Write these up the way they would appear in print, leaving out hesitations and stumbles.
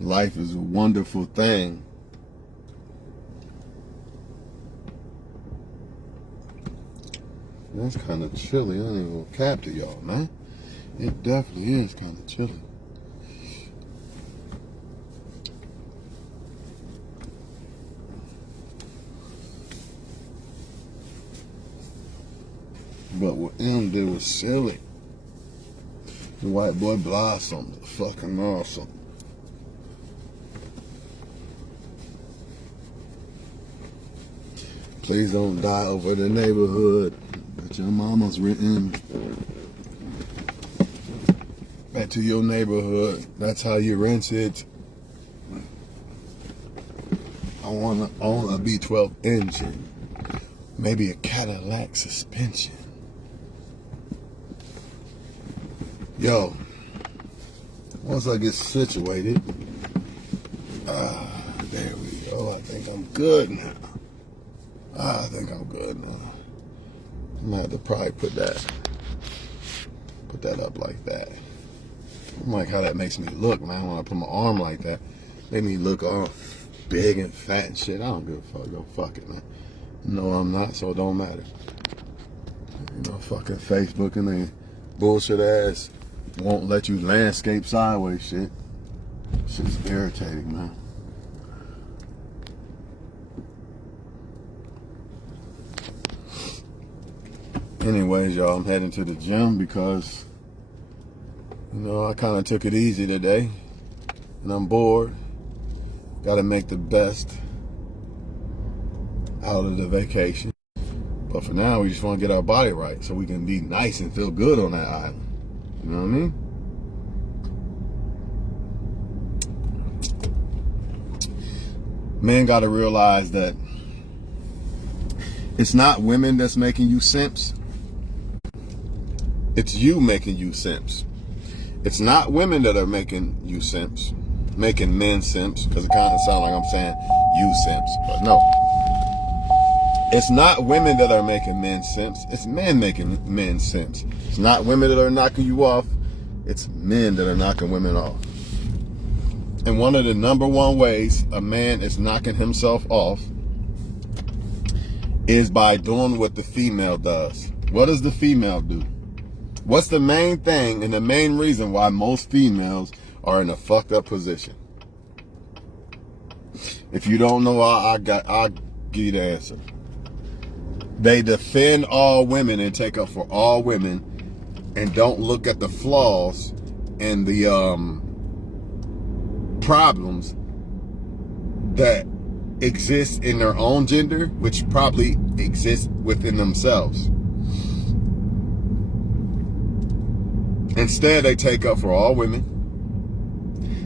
Life is a wonderful thing. That's kind of chilly. I ain't even gonna cap to y'all, man. It definitely is kind of chilly. But what M did was silly. The white boy blossomed. Fucking awesome. Please don't die over the neighborhood that your mama's written. Back to your neighborhood. That's how you rent it. I want to own a V12 engine. Maybe a Cadillac suspension. Yo, once I get situated, there we go. I think I'm good now. I think I'm good now. I'm gonna have to probably put that up like that. I like how that makes me look, man. When I put my arm like that, make me look all big and fat and shit. I don't give a fuck. Go fuck it, man. No, I'm not, so it don't matter. You know, fucking Facebook and they bullshit ass won't let you landscape sideways shit. Shit's irritating, man. Anyways, y'all, I'm heading to the gym because, you know, I kind of took it easy today and I'm bored. Got to make the best out of the vacation. But for now, we just want to get our body right so we can be nice and feel good on that island. You know what I mean? Men got to realize that it's not women that's making you simps. It's you making you simps. It's not women that are making you simps, making men simps, because it kind of sounds like I'm saying you simps, but no. It's not women that are making men simps. It's men making men simps. It's not women that are knocking you off. It's men that are knocking women off. And one of the number one ways a man is knocking himself off is by doing what the female does. What does the female do? What's the main thing and the main reason why most females are in a fucked up position? If you don't know, I'll give you the answer. They defend all women and take up for all women and don't look at the flaws and the problems that exist in their own gender, which probably exist within themselves. Instead, they take up for all women.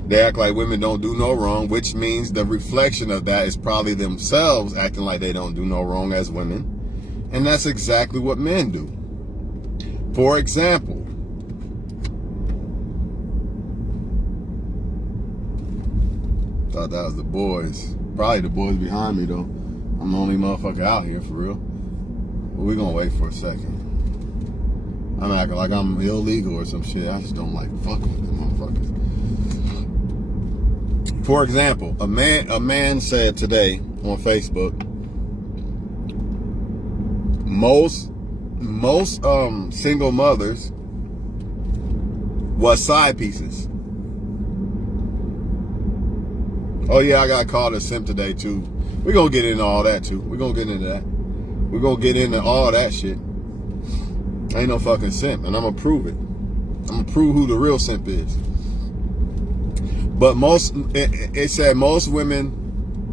They act like women don't do no wrong, which means the reflection of that is probably themselves acting like they don't do no wrong as women. And that's exactly what men do. For example, thought that was the boys. Probably the boys behind me, though. I'm the only motherfucker out here, for real. But we're gonna wait for a second. I'm acting like I'm illegal or some shit. I just don't like fucking with them motherfuckers. For example, a man said today on Facebook, most single mothers was side pieces. Oh yeah, I got called a simp today too. We're gonna get into all that too. We're gonna get into that. We're gonna get into all that shit. I ain't no fucking simp, and I'm gonna prove it. I'm gonna prove who the real simp is. But it said most women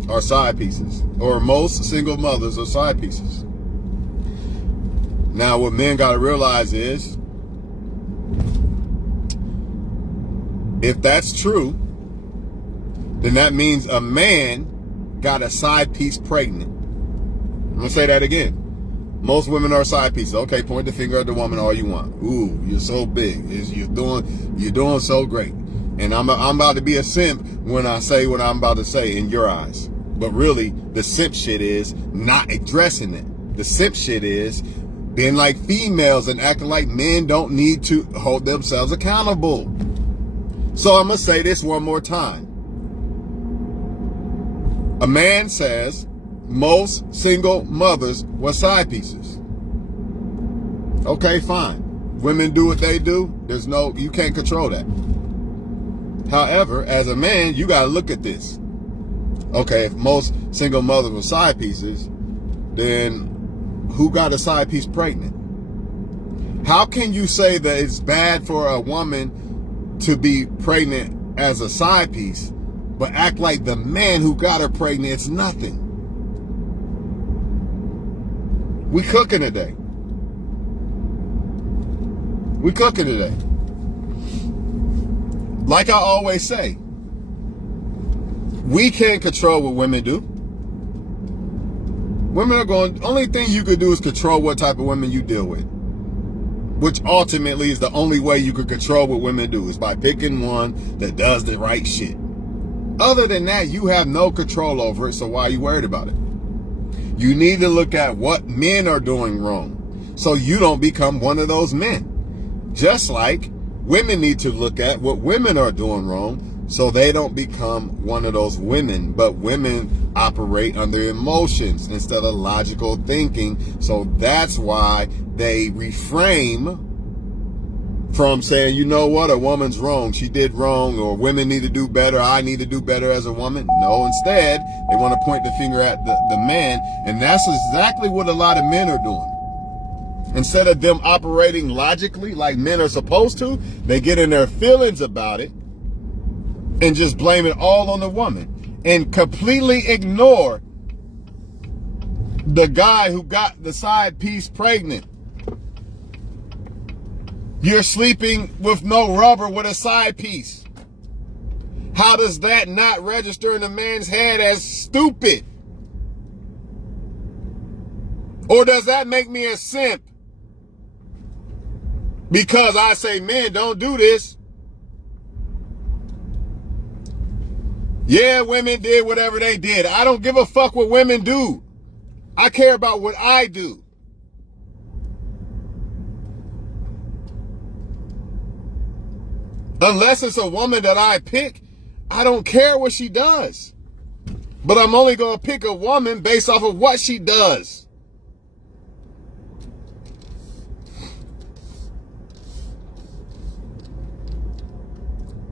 are side pieces, or most single mothers are side pieces. Now, what men gotta realize is, if that's true, then that means a man got a side piece pregnant. I'm gonna say that again. Most women are side pieces. Okay, point the finger at the woman all you want. Ooh, you're so big. You're doing so great. And I'm about to be a simp when I say what I'm about to say in your eyes. But really, the simp shit is not addressing it. The simp shit is being like females and acting like men don't need to hold themselves accountable. So I'm gonna say this one more time. A man says most single mothers were side pieces. Okay, fine. Women do what they do. You can't control that. However, as a man, you got to look at this. Okay, if most single mothers were side pieces, then who got a side piece pregnant? How can you say that it's bad for a woman to be pregnant as a side piece, but act like the man who got her pregnant, it's nothing? We cooking today. We cooking today. Like I always say, we can't control what women do. Women are only thing you could do is control what type of women you deal with. Which ultimately is the only way you could control what women do, is by picking one that does the right shit. Other than that, you have no control over it, so why are you worried about it? You need to look at what men are doing wrong, so you don't become one of those men. Just like women need to look at what women are doing wrong, so they don't become one of those women. But women operate under emotions instead of logical thinking, so that's why they refrain from saying, you know what, a woman's wrong, she did wrong, or women need to do better, I need to do better as a woman. No, instead, they want to point the finger at the man, and that's exactly what a lot of men are doing. Instead of them operating logically like men are supposed to, they get in their feelings about it and just blame it all on the woman and completely ignore the guy who got the side piece pregnant. You're sleeping with no rubber with a side piece. How does that not register in a man's head as stupid? Or does that make me a simp? Because I say, men, don't do this. Yeah, women did whatever they did. I don't give a fuck what women do. I care about what I do. Unless it's a woman that I pick, I don't care what she does. But I'm only going to pick a woman based off of what she does.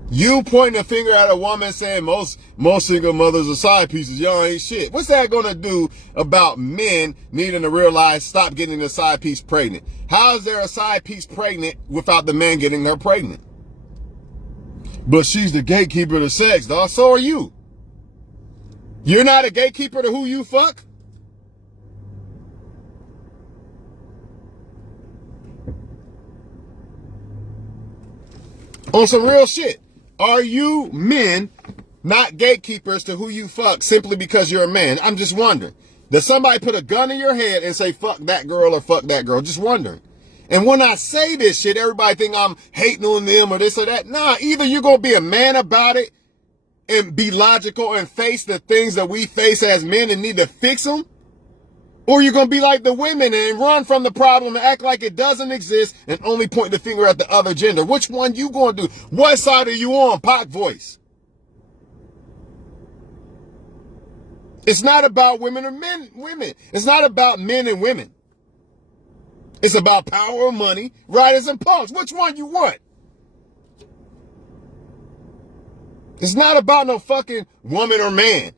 You pointing a finger at a woman saying most single mothers are side pieces. Y'all ain't shit. What's that going to do about men needing to realize stop getting a side piece pregnant? How is there a side piece pregnant without the man getting her pregnant? But she's the gatekeeper to sex, dog. So are you. You're not a gatekeeper to who you fuck? On some real shit. Are you men not gatekeepers to who you fuck simply because you're a man? I'm just wondering. Does somebody put a gun in your head and say, fuck that girl or fuck that girl? Just wondering. And when I say this shit, everybody think I'm hating on them or this or that. Nah, either you're going to be a man about it and be logical and face the things that we face as men and need to fix them, or you're going to be like the women and run from the problem and act like it doesn't exist and only point the finger at the other gender. Which one you going to do? What side are you on, Pac voice? It's not about women or women. It's not about men and women. It's about power or money, riders and punks. Which one you want? It's not about no fucking woman or man.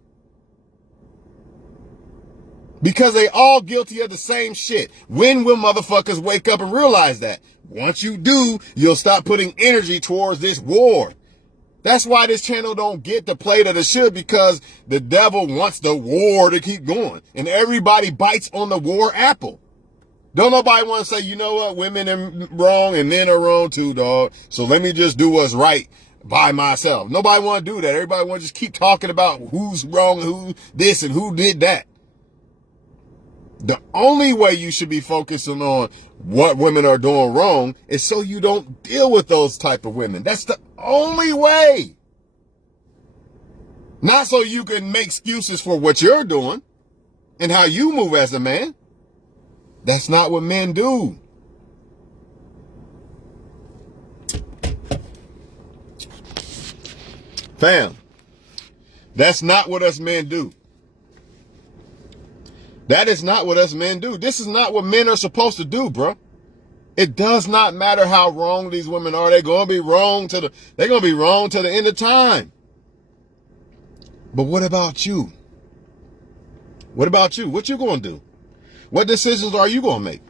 Because they all guilty of the same shit. When will motherfuckers wake up and realize that? Once you do, you'll stop putting energy towards this war. That's why this channel don't get the play that it should, because the devil wants the war to keep going. And everybody bites on the war apple. Don't nobody want to say, you know what, women are wrong and men are wrong too, dog. So let me just do what's right by myself. Nobody want to do that. Everybody want to just keep talking about who's wrong, who this and who did that. The only way you should be focusing on what women are doing wrong is so you don't deal with those type of women. That's the only way. Not so you can make excuses for what you're doing and how you move as a man. That's not what men do. Fam, that's not what us men do. That is not what us men do. This is not what men are supposed to do, bro. It does not matter how wrong these women are. They're going to be wrong to the end of time. But what about you? What about you? What you going to do? What decisions are you going to make?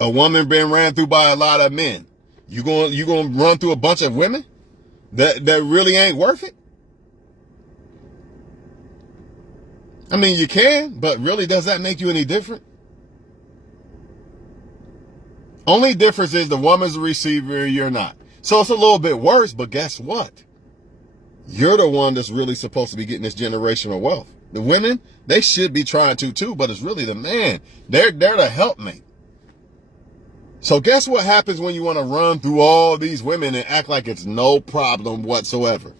A woman been ran through by a lot of men. You going to run through a bunch of women that really ain't worth it? I mean, you can, but really, does that make you any different? Only difference is the woman's a receiver, you're not. So it's a little bit worse, but guess what? You're the one that's really supposed to be getting this generational wealth. The women, they should be trying to too, but it's really the man. They're the helpmate. So guess what happens when you want to run through all these women and act like it's no problem whatsoever?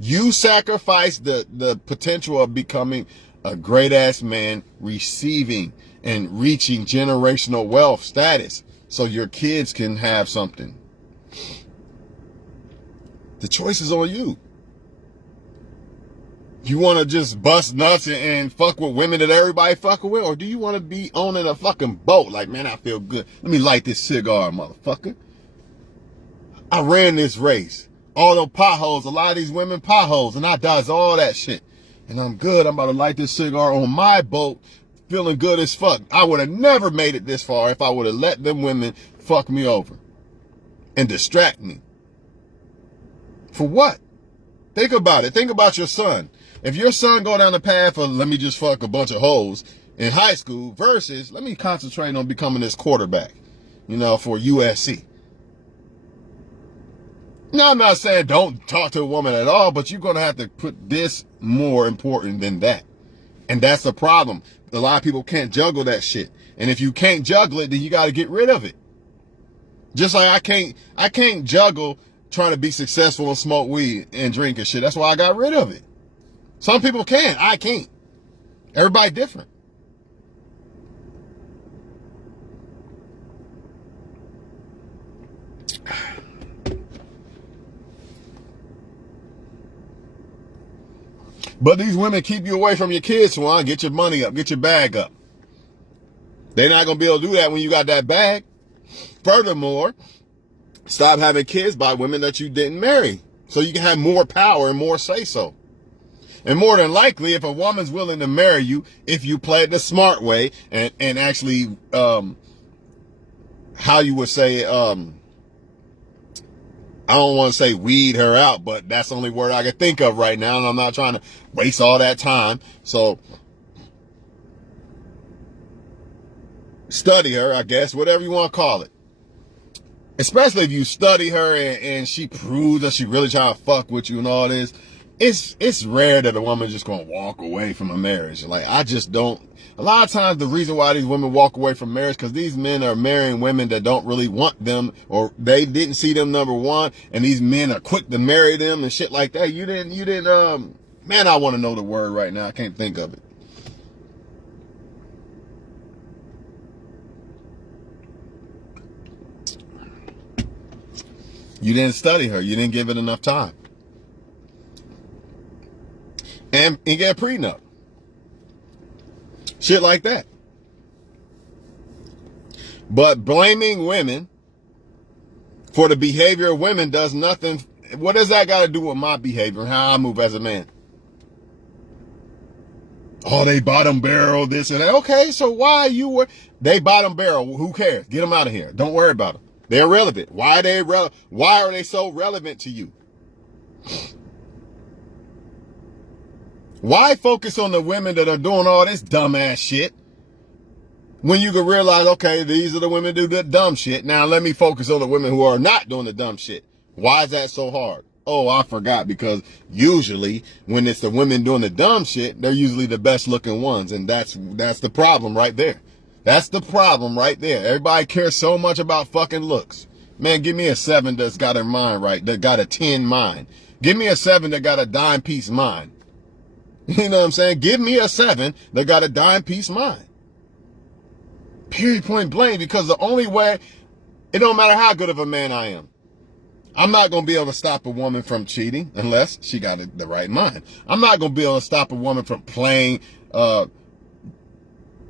You sacrifice the potential of becoming a great ass man, receiving and reaching generational wealth status so your kids can have something. The choice is on you. You want to just bust nuts and fuck with women that everybody fucking with? Or do you want to be owning a fucking boat? Like, man, I feel good. Let me light this cigar, motherfucker. I ran this race. All them potholes, a lot of these women potholes, and I does all that shit. And I'm good. I'm about to light this cigar on my boat, feeling good as fuck. I would have never made it this far if I would have let them women fuck me over and distract me. For what? Think about it. Think about your son. If your son go down the path of let me just fuck a bunch of hoes in high school versus let me concentrate on becoming this quarterback, for USC. Now, I'm not saying don't talk to a woman at all, but you're going to have to put this more important than that. And that's the problem. A lot of people can't juggle that shit. And if you can't juggle it, then you got to get rid of it. Just like I can't juggle trying to be successful and smoke weed and drink and shit. That's why I got rid of it. Some people can. I can't. Everybody different. But these women keep you away from your kids, Swan. Get your money up. Get your bag up. They're not going to be able to do that when you got that bag. Furthermore, stop having kids by women that you didn't marry. So you can have more power and more say-so. And more than likely, if a woman's willing to marry you, if you play it the smart way and actually, how you would say, I don't want to say weed her out, but that's the only word I can think of right now. And I'm not trying to waste all that time. So study her, I guess, whatever you want to call it. Especially if you study her and she proves that she really trying to fuck with you and all this. It's rare that a woman just going to walk away from a marriage. Like, I just don't. A lot of times the reason why these women walk away from marriage because these men are marrying women that don't really want them or they didn't see them number one, and these men are quick to marry them and shit like that. You didn't man, I want to know the word right now. I can't think of it. You didn't study her. You didn't give it enough time. And get a prenup. Shit like that. But blaming women for the behavior of women does nothing. What does that got to do with my behavior and how I move as a man? Oh, they bottom barrel this and that. Okay, so why they bottom barrel? Who cares? Get them out of here. Don't worry about them. They're irrelevant. Why are they so relevant to you? Why focus on the women that are doing all this dumbass shit when you can realize, okay, these are the women who do the dumb shit. Now let me focus on the women who are not doing the dumb shit. Why is that so hard? Oh, I forgot, because usually when it's the women doing the dumb shit, they're usually the best looking ones. And that's the problem right there. That's the problem right there. Everybody cares so much about fucking looks. Man, give me a 7 that's got her mind right, that got a 10 mind. Give me a 7 that got a dime piece mind. You know what I'm saying? Give me a 7 that got a dime piece mind. Period, point blank, because the only way, it don't matter how good of a man I am. I'm not going to be able to stop a woman from cheating unless she got the right mind. I'm not going to be able to stop a woman from playing,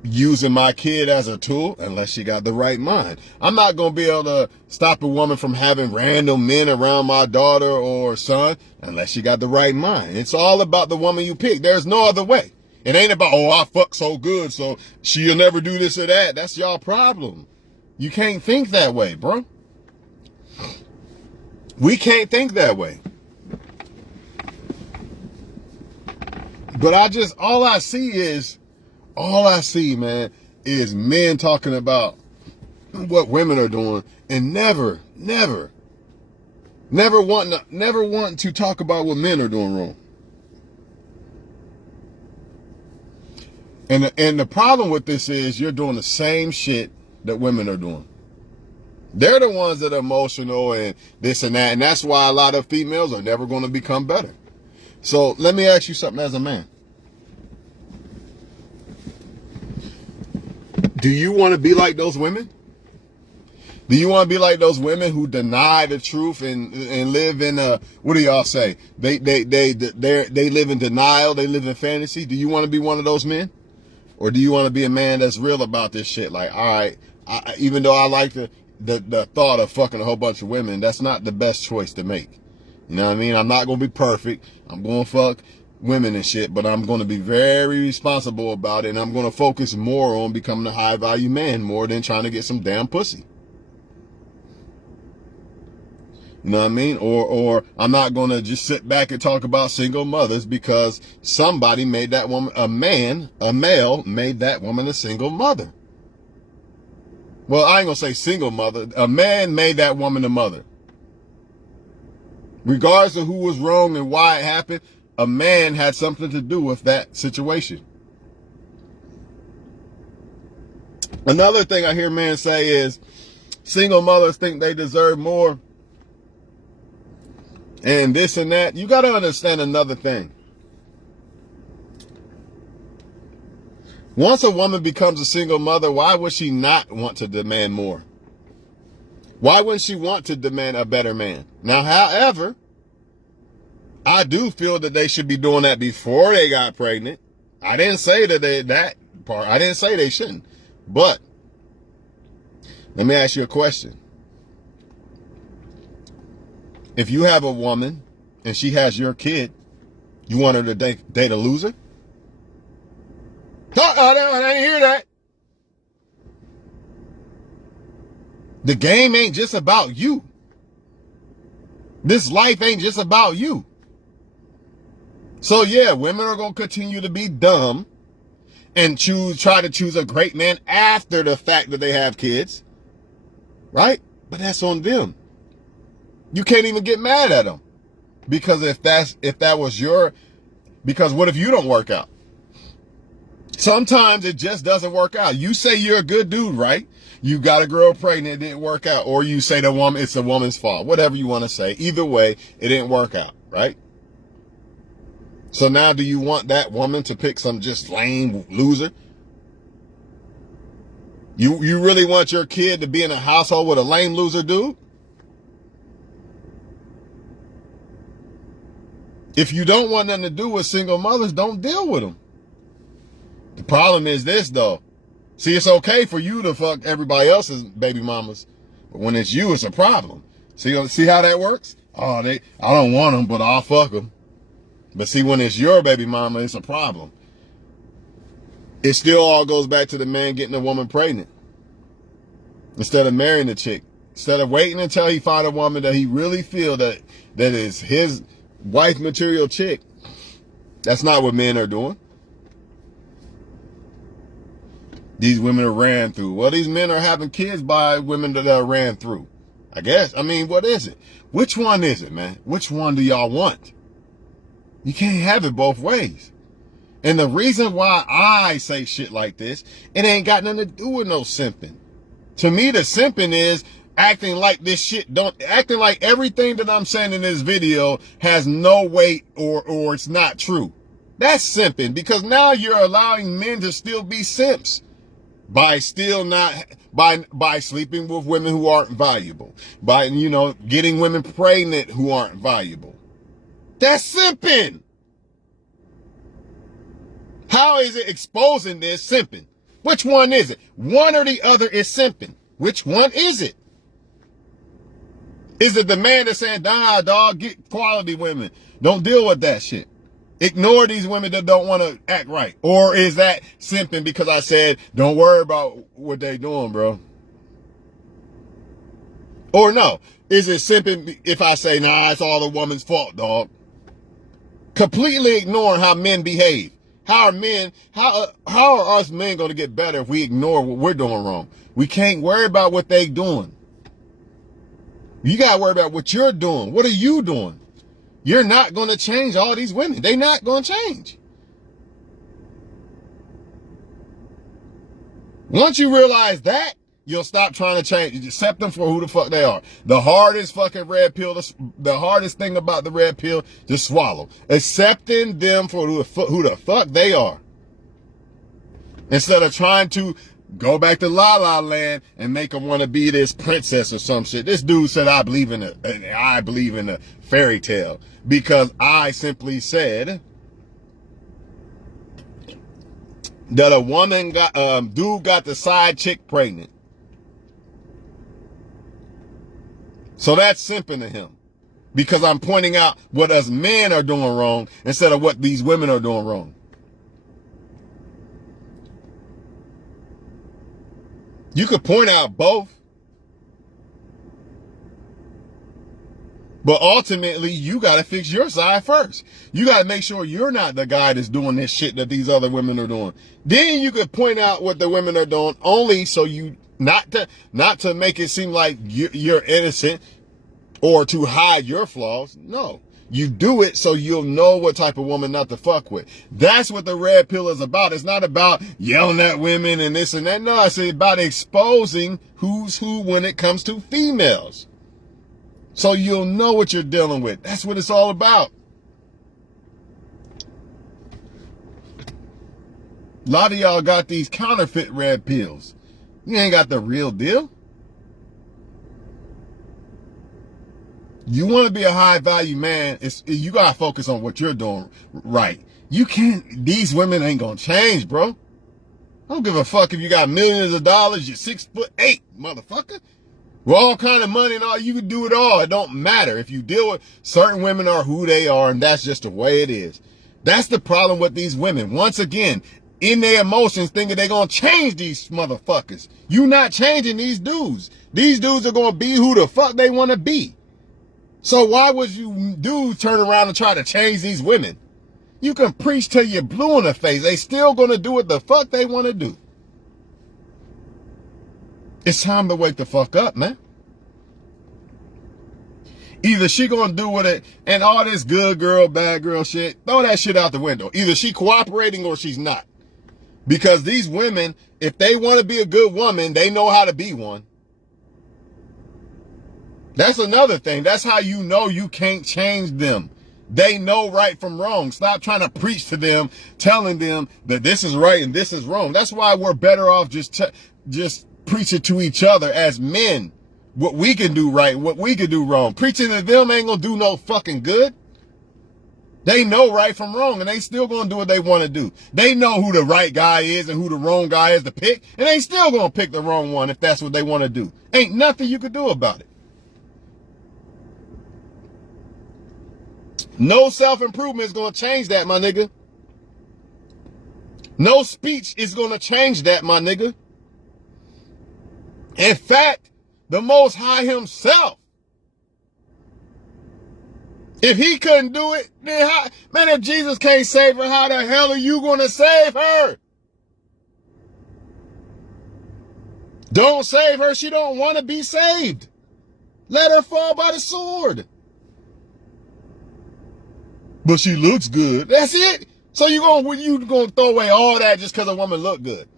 using my kid as a tool unless she got the right mind. I'm not going to be able to stop a woman from having random men around my daughter or son unless she got the right mind. It's all about the woman you pick. There's no other way. It ain't about, oh, I fuck so good, so she'll never do this or that. That's y'all problem. You can't think that way, bro. We can't think that way. But all I see, man, is men talking about what women are doing and never wanting to talk about what men are doing wrong. And the problem with this is you're doing the same shit that women are doing. They're the ones that are emotional and this and that. And that's why a lot of females are never going to become better. So let me ask you something as a man. Do you want to be like those women? Do you want to be like those women who deny the truth and live in what do y'all say? They live in denial. They live in fantasy. Do you want to be one of those men? Or do you want to be a man that's real about this shit? Like, all right, even though I like the thought of fucking a whole bunch of women, that's not the best choice to make. You know what I mean? I'm not going to be perfect. I'm going to fuck women and shit, but I'm going to be very responsible about it. And I'm going to focus more on becoming a high value man more than trying to get some damn pussy. You know what I mean? Or I'm not going to just sit back and talk about single mothers because somebody made that woman, a male made that woman a single mother. Well, I ain't going to say single mother. A man made that woman a mother. Regardless of who was wrong and why it happened, a man had something to do with that situation. Another thing I hear men say is single mothers think they deserve more. And this and that. You got to understand another thing. Once a woman becomes a single mother, why would she not want to demand more? Why wouldn't she want to demand a better man? Now, however, I do feel that they should be doing that before they got pregnant. I didn't say I didn't say they shouldn't. But let me ask you a question. If you have a woman and she has your kid, you want her to date a loser? I didn't hear that. The game ain't just about you. This life ain't just about you. So yeah, women are going to continue to be dumb and try to choose a great man after the fact that they have kids. Right? But that's on them. You can't even get mad at them. Because because what if you don't work out? Sometimes it just doesn't work out. You say you're a good dude, right? You got a girl pregnant, it didn't work out. Or you say it's the woman's fault. Whatever you want to say. Either way, it didn't work out, right? So now do you want that woman to pick some just lame loser? You really want your kid to be in a household with a lame loser dude? If you don't want nothing to do with single mothers, don't deal with them. The problem is this, though. See, it's okay for you to fuck everybody else's baby mamas, but when it's you, it's a problem. See how that works? Oh, I don't want them, but I'll fuck them. But see, when it's your baby mama, it's a problem. It still all goes back to the man getting a woman pregnant instead of marrying the chick. Instead of waiting until he find a woman that he really feel that is his wife material chick. That's not what men are doing. These women are ran through. Well, these men are having kids by women that are ran through. I guess. I mean, what is it? Which one is it, man? Which one do y'all want? You can't have it both ways. And the reason why I say shit like this, it ain't got nothing to do with no simping. To me, the simping is acting like this shit acting like everything that I'm saying in this video has no weight or it's not true. That's simping, because now you're allowing men to still be simps. by still not, by sleeping with women who aren't valuable, by, getting women pregnant who aren't valuable. That's simping. How is it exposing this simping? Which one is it? One or the other is simping. Which one is it? Is it the man that's saying, nah, dog, get quality women. Don't deal with that shit. Ignore these women that don't want to act right. Or is that simping because I said, don't worry about what they doing, bro? Or no, is it simping if I say, nah, it's all the woman's fault, dog? Completely ignoring how men behave. How are us men going to get better if we ignore what we're doing wrong? We can't worry about what they doing. You got to worry about what you're doing. What are you doing? You're not going to change all these women. They're not going to change. Once you realize that, you'll stop trying to change. Accept them for who the fuck they are. The hardest fucking red pill, the hardest thing about the red pill, just swallow. Accepting them for who the fuck they are. Instead of trying to go back to La La Land and make them want to be this princess or some shit. This dude said, I believe in a fairy tale because I simply said that a woman dude got the side chick pregnant. So that's simping to him because I'm pointing out what us men are doing wrong instead of what these women are doing wrong. You could point out both. But ultimately, you got to fix your side first. You got to make sure you're not the guy that's doing this shit that these other women are doing. Then you could point out what the women are doing only so you, not to make it seem like you're innocent or to hide your flaws. No. You do it so you'll know what type of woman not to fuck with. That's what the red pill is about. It's not about yelling at women and this and that. No, it's about exposing who's who when it comes to females. So you'll know what you're dealing with. That's what it's all about. A lot of y'all got these counterfeit red pills. You ain't got the real deal. You want to be a high value man, you got to focus on what you're doing right. You can't, these women ain't going to change, bro. I don't give a fuck if you got millions of dollars, you're 6'8", motherfucker. With all kind of money and all, you can do it all. It don't matter. If you deal with certain women are who they are, and that's just the way it is. That's the problem with these women. Once again, in their emotions, thinking they're going to change these motherfuckers. You not changing these dudes. These dudes are going to be who the fuck they want to be. So why would you dudes turn around and try to change these women? You can preach till you're blue in the face. They still going to do what the fuck they want to do. It's time to wake the fuck up, man. Either she going to do with it and all this good girl, bad girl shit, throw that shit out the window. Either she cooperating or she's not. Because these women, if they want to be a good woman, they know how to be one. That's another thing. That's how you know you can't change them. They know right from wrong. Stop trying to preach to them, telling them that this is right and this is wrong. That's why we're better off just preaching to each other as men what we can do right, what we can do wrong. Preaching to them ain't gonna do no fucking good. They know right from wrong, and they still gonna do what they want to do. They know who the right guy is and who the wrong guy is to pick, and they still gonna pick the wrong one if that's what they want to do. Ain't nothing you can do about it. No self-improvement is going to change that, my nigga. No speech is going to change that, my nigga. In fact, the Most High himself, if he couldn't do it, then how, man, if Jesus can't save her, how the hell are you going to save her? Don't save her. She don't want to be saved. Let her fall by the sword. But she looks good. That's it. So you gonna throw away all that just because a woman look good.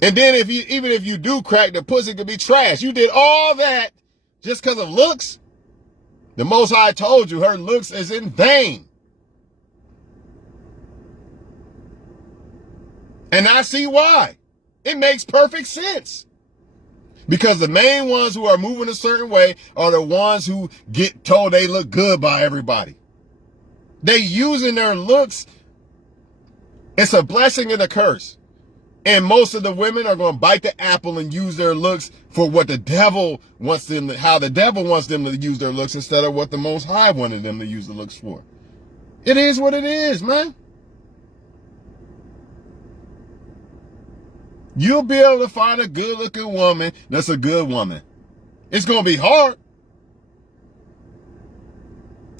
And then even if you do crack, the pussy could be trash. You did all that just because of looks. The Most High told you her looks is in vain. And I see why. It makes perfect sense. Because the main ones who are moving a certain way are the ones who get told they look good by everybody. They using their looks. It's a blessing and a curse. And most of the women are going to bite the apple and use their looks for what the devil wants them to, how the devil wants them to use their looks instead of what the Most High wanted them to use the looks for. It is what it is, man. You'll be able to find a good looking woman that's a good woman. It's going to be hard.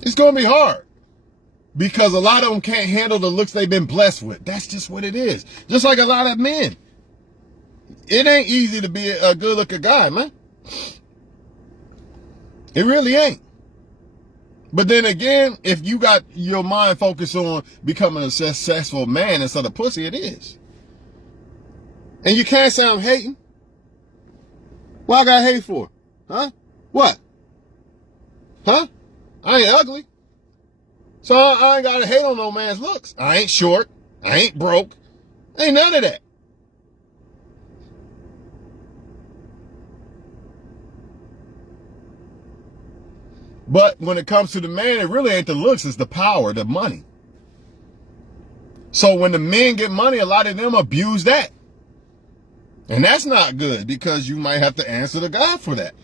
It's going to be hard. Because a lot of them can't handle the looks they've been blessed with. That's just what it is. Just like a lot of men. It ain't easy to be a good looking guy, man. It really ain't. But then again, if you got your mind focused on becoming a successful man instead of pussy, it is. And you can't say I'm hating. What I got hate for? Huh? What? Huh? I ain't ugly. So I ain't got to hate on no man's looks. I ain't short. I ain't broke. Ain't none of that. But when it comes to the man, it really ain't the looks, it's the power, the money. So when the men get money, a lot of them abuse that. And that's not good because you might have to answer to God for that.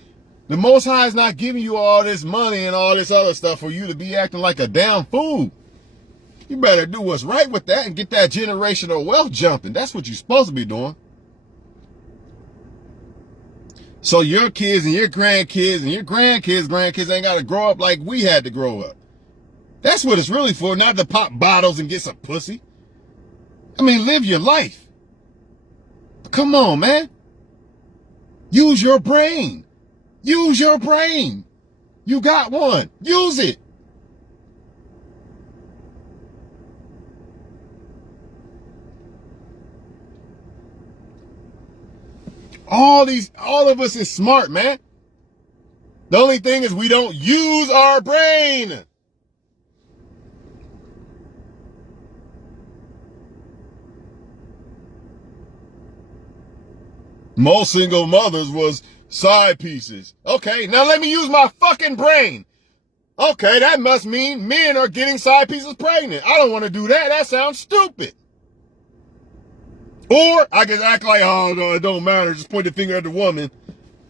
The Most High is not giving you all this money and all this other stuff for you to be acting like a damn fool. You better do what's right with that and get that generational wealth jumping. That's what you're supposed to be doing. So your kids and your grandkids ain't got to grow up like we had to grow up. That's what it's really for, not to pop bottles and get some pussy. I mean, live your life. Come on, man. Use your brain. Use your brain. You got one. Use it. All of us is smart, man. The only thing is we don't use our brain. Most single mothers was side pieces. Okay, now let me use my fucking brain. Okay, that must mean men are getting side pieces pregnant. I don't want to do that. That sounds stupid. Or I can act like, oh, no, it don't matter. Just point the finger at the woman.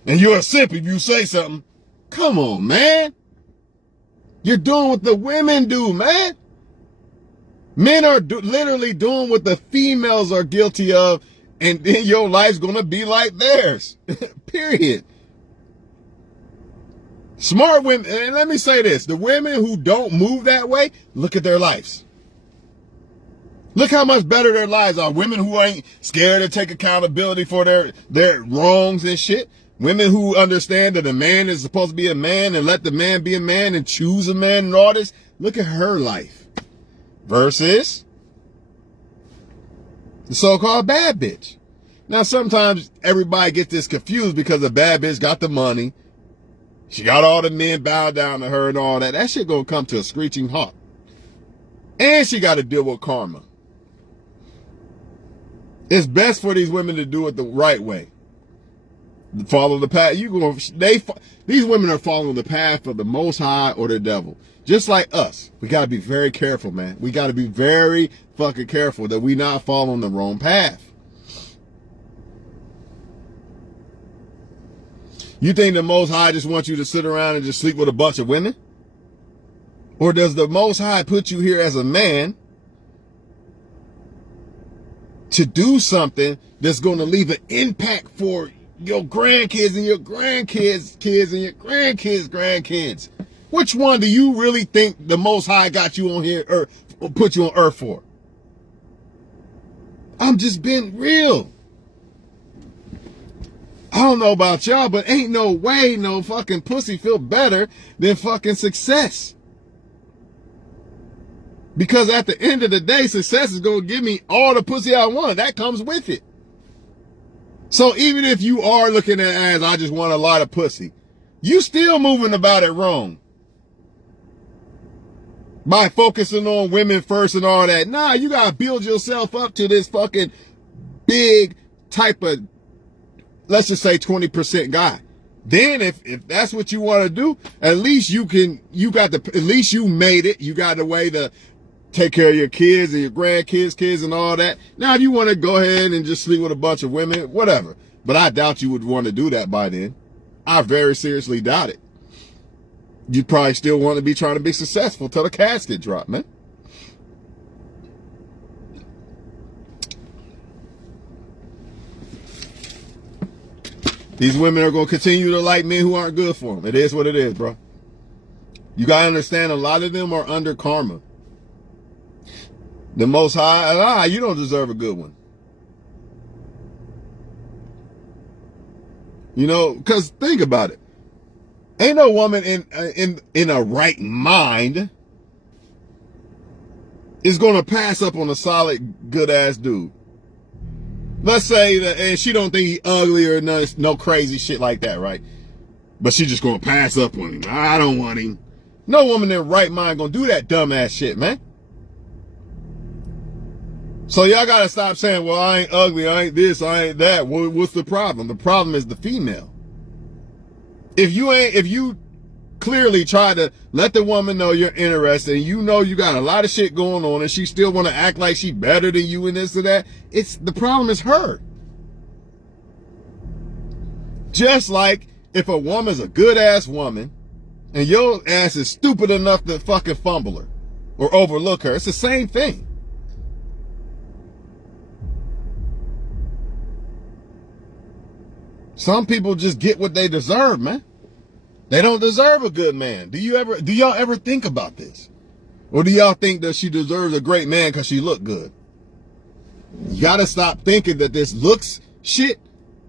And you're a simp if you say something. Come on, man. You're doing what the women do, man. Men are literally doing what the females are guilty of. And then your life's going to be like theirs. Period. Smart women, and let me say this. The women who don't move that way, look at their lives. Look how much better their lives are. Women who ain't scared to take accountability for their wrongs and shit. Women who understand that a man is supposed to be a man and let the man be a man and choose a man and all this. Look at her life. Versus the so-called bad bitch. Now, sometimes everybody gets this confused because the bad bitch got the money. She got all the men bow down to her and all that. That shit gonna come to a screeching halt. And she got to deal with karma. It's best for these women to do it the right way. Follow the path. These women are following the path of the Most High or the devil. Just like us. We got to be very careful, man. We got to be very fucking careful that we not following the wrong path. You think the Most High just wants you to sit around and just sleep with a bunch of women? Or does the Most High put you here as a man to do something that's going to leave an impact for your grandkids and your grandkids' kids and your grandkids' grandkids? Which one do you really think the Most High got you on here or put you on earth for? I'm just being real. I don't know about y'all, but ain't no way no fucking pussy feel better than fucking success. Because at the end of the day, success is going to give me all the pussy I want. That comes with it. So even if you are looking at it as I just want a lot of pussy, you still moving about it wrong. By focusing on women first and all that. Nah, you got to build yourself up to this fucking big type of, let's just say 20% guy. Then if that's what you want to do, at least at least you made it. You got a way to take care of your kids and your grandkids, kids and all that. Now, if you want to go ahead and just sleep with a bunch of women, whatever. But I doubt you would want to do that by then. I very seriously doubt it. You'd probably still want to be trying to be successful till the casket drop, man. These women are going to continue to like men who aren't good for them. It is what it is, bro. You got to understand, a lot of them are under karma. The Most High, you don't deserve a good one. You know, because think about it. Ain't no woman in a right mind is going to pass up on a solid, good-ass dude. Let's say that, and she don't think he ugly or no crazy shit like that, right? But she just gonna pass up on him. I don't want him. No woman in her right mind gonna do that dumbass shit, man. So y'all gotta stop saying, well, I ain't ugly, I ain't this, I ain't that. What's the problem? The problem is the female. If you clearly try to let the woman know you're interested and you know you got a lot of shit going on and she still want to act like she better than you and this or that, the problem is her. Just like if a woman's a good ass woman and your ass is stupid enough to fucking fumble her or overlook her, it's the same thing. Some people just get what they deserve, man. They don't deserve a good man. Do y'all ever think about this? Or do y'all think that she deserves a great man because she look good? You gotta stop thinking that this looks shit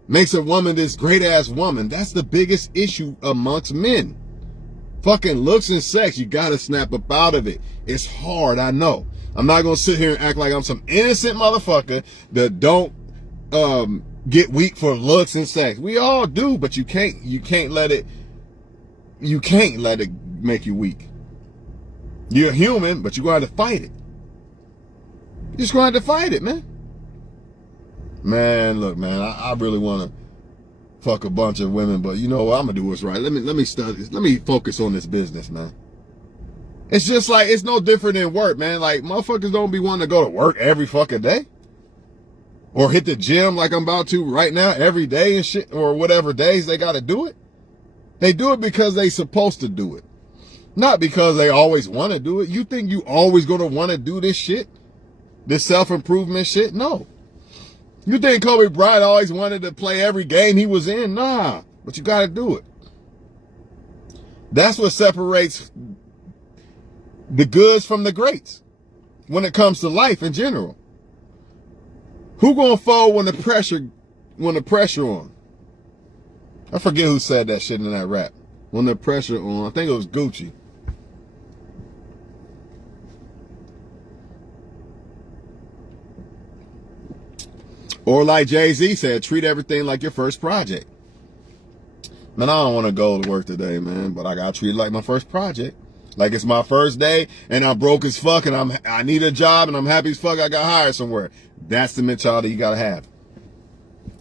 makes a woman this great ass woman. That's the biggest issue amongst men. Fucking looks and sex, you gotta snap up out of it. It's hard, I know. I'm not gonna sit here and act like I'm some innocent motherfucker that don't get weak for looks and sex. We all do, but you can't let it make you weak. You're human, but you're going to have to fight it. You're just going to have to fight it, man. Man, look, man, I really want to fuck a bunch of women, but you know what? I'm going to do what's right. Let me study. Let me focus on this business, man. It's just like, it's no different than work, man. Like, motherfuckers don't be wanting to go to work every fucking day. Or hit the gym like I'm about to right now every day and shit, or whatever days they got to do it. They do it because they supposed to do it. Not because they always want to do it. You think you always going to want to do this shit? This self-improvement shit? No. You think Kobe Bryant always wanted to play every game he was in? Nah. But you got to do it. That's what separates the goods from the greats when it comes to life in general. Who gonna fold when the pressure on? I forget who said that shit in that rap. When the pressure on, I think it was Gucci. Or like Jay-Z said, treat everything like your first project. Man, I don't want to go to work today, man, but I got to treat it like my first project. Like it's my first day and I'm broke as fuck and I need a job and I'm happy as fuck I got hired somewhere. That's the mentality you got to have.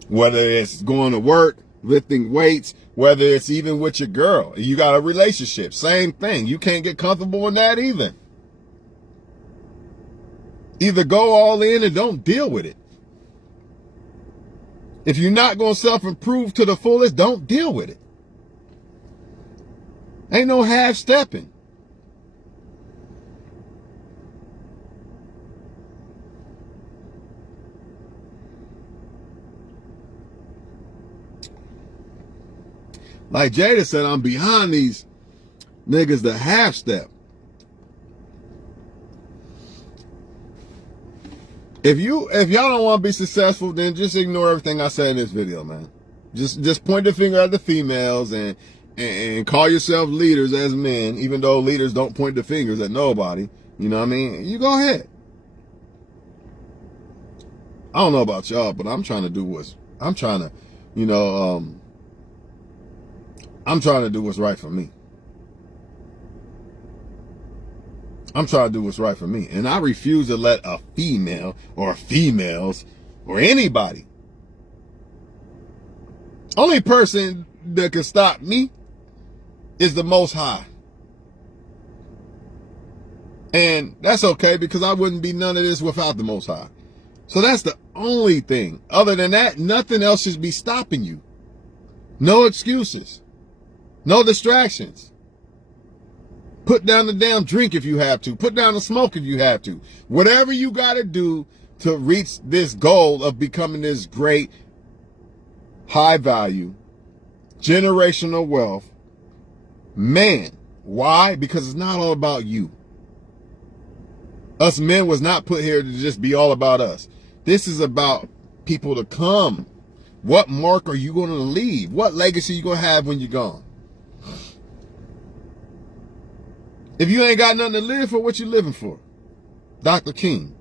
Whether it's going to work, lifting weights, whether it's even with your girl, you got a relationship, same thing. You can't get comfortable in that either. Either go all in and don't deal with it. If you're not going to self-improve to the fullest, don't deal with it. Ain't no half-stepping. Like Jada said, I'm behind these niggas that half-step. If y'all don't want to be successful, then just ignore everything I said in this video, man. Just point the finger at the females and call yourself leaders as men, even though leaders don't point the fingers at nobody. You know what I mean? You go ahead. I don't know about y'all, but I'm trying to do what's right for me. I'm trying to do what's right for me. And I refuse to let a female or females or anybody Only person that can stop me is the Most High. And that's okay, because I wouldn't be none of this without the Most High. So that's the only thing. Other than that, nothing else should be stopping you. No excuses. No distractions. Put down the damn drink if you have to. Put down the smoke if you have to. Whatever you got to do to reach this goal of becoming this great, high value, generational wealth man. Why? Because it's not all about you. Us men was not put here to just be all about us. This is about people to come. What mark are you going to leave? What legacy you going to have when you're gone? If you ain't got nothing to live for, what you living for? Dr. King.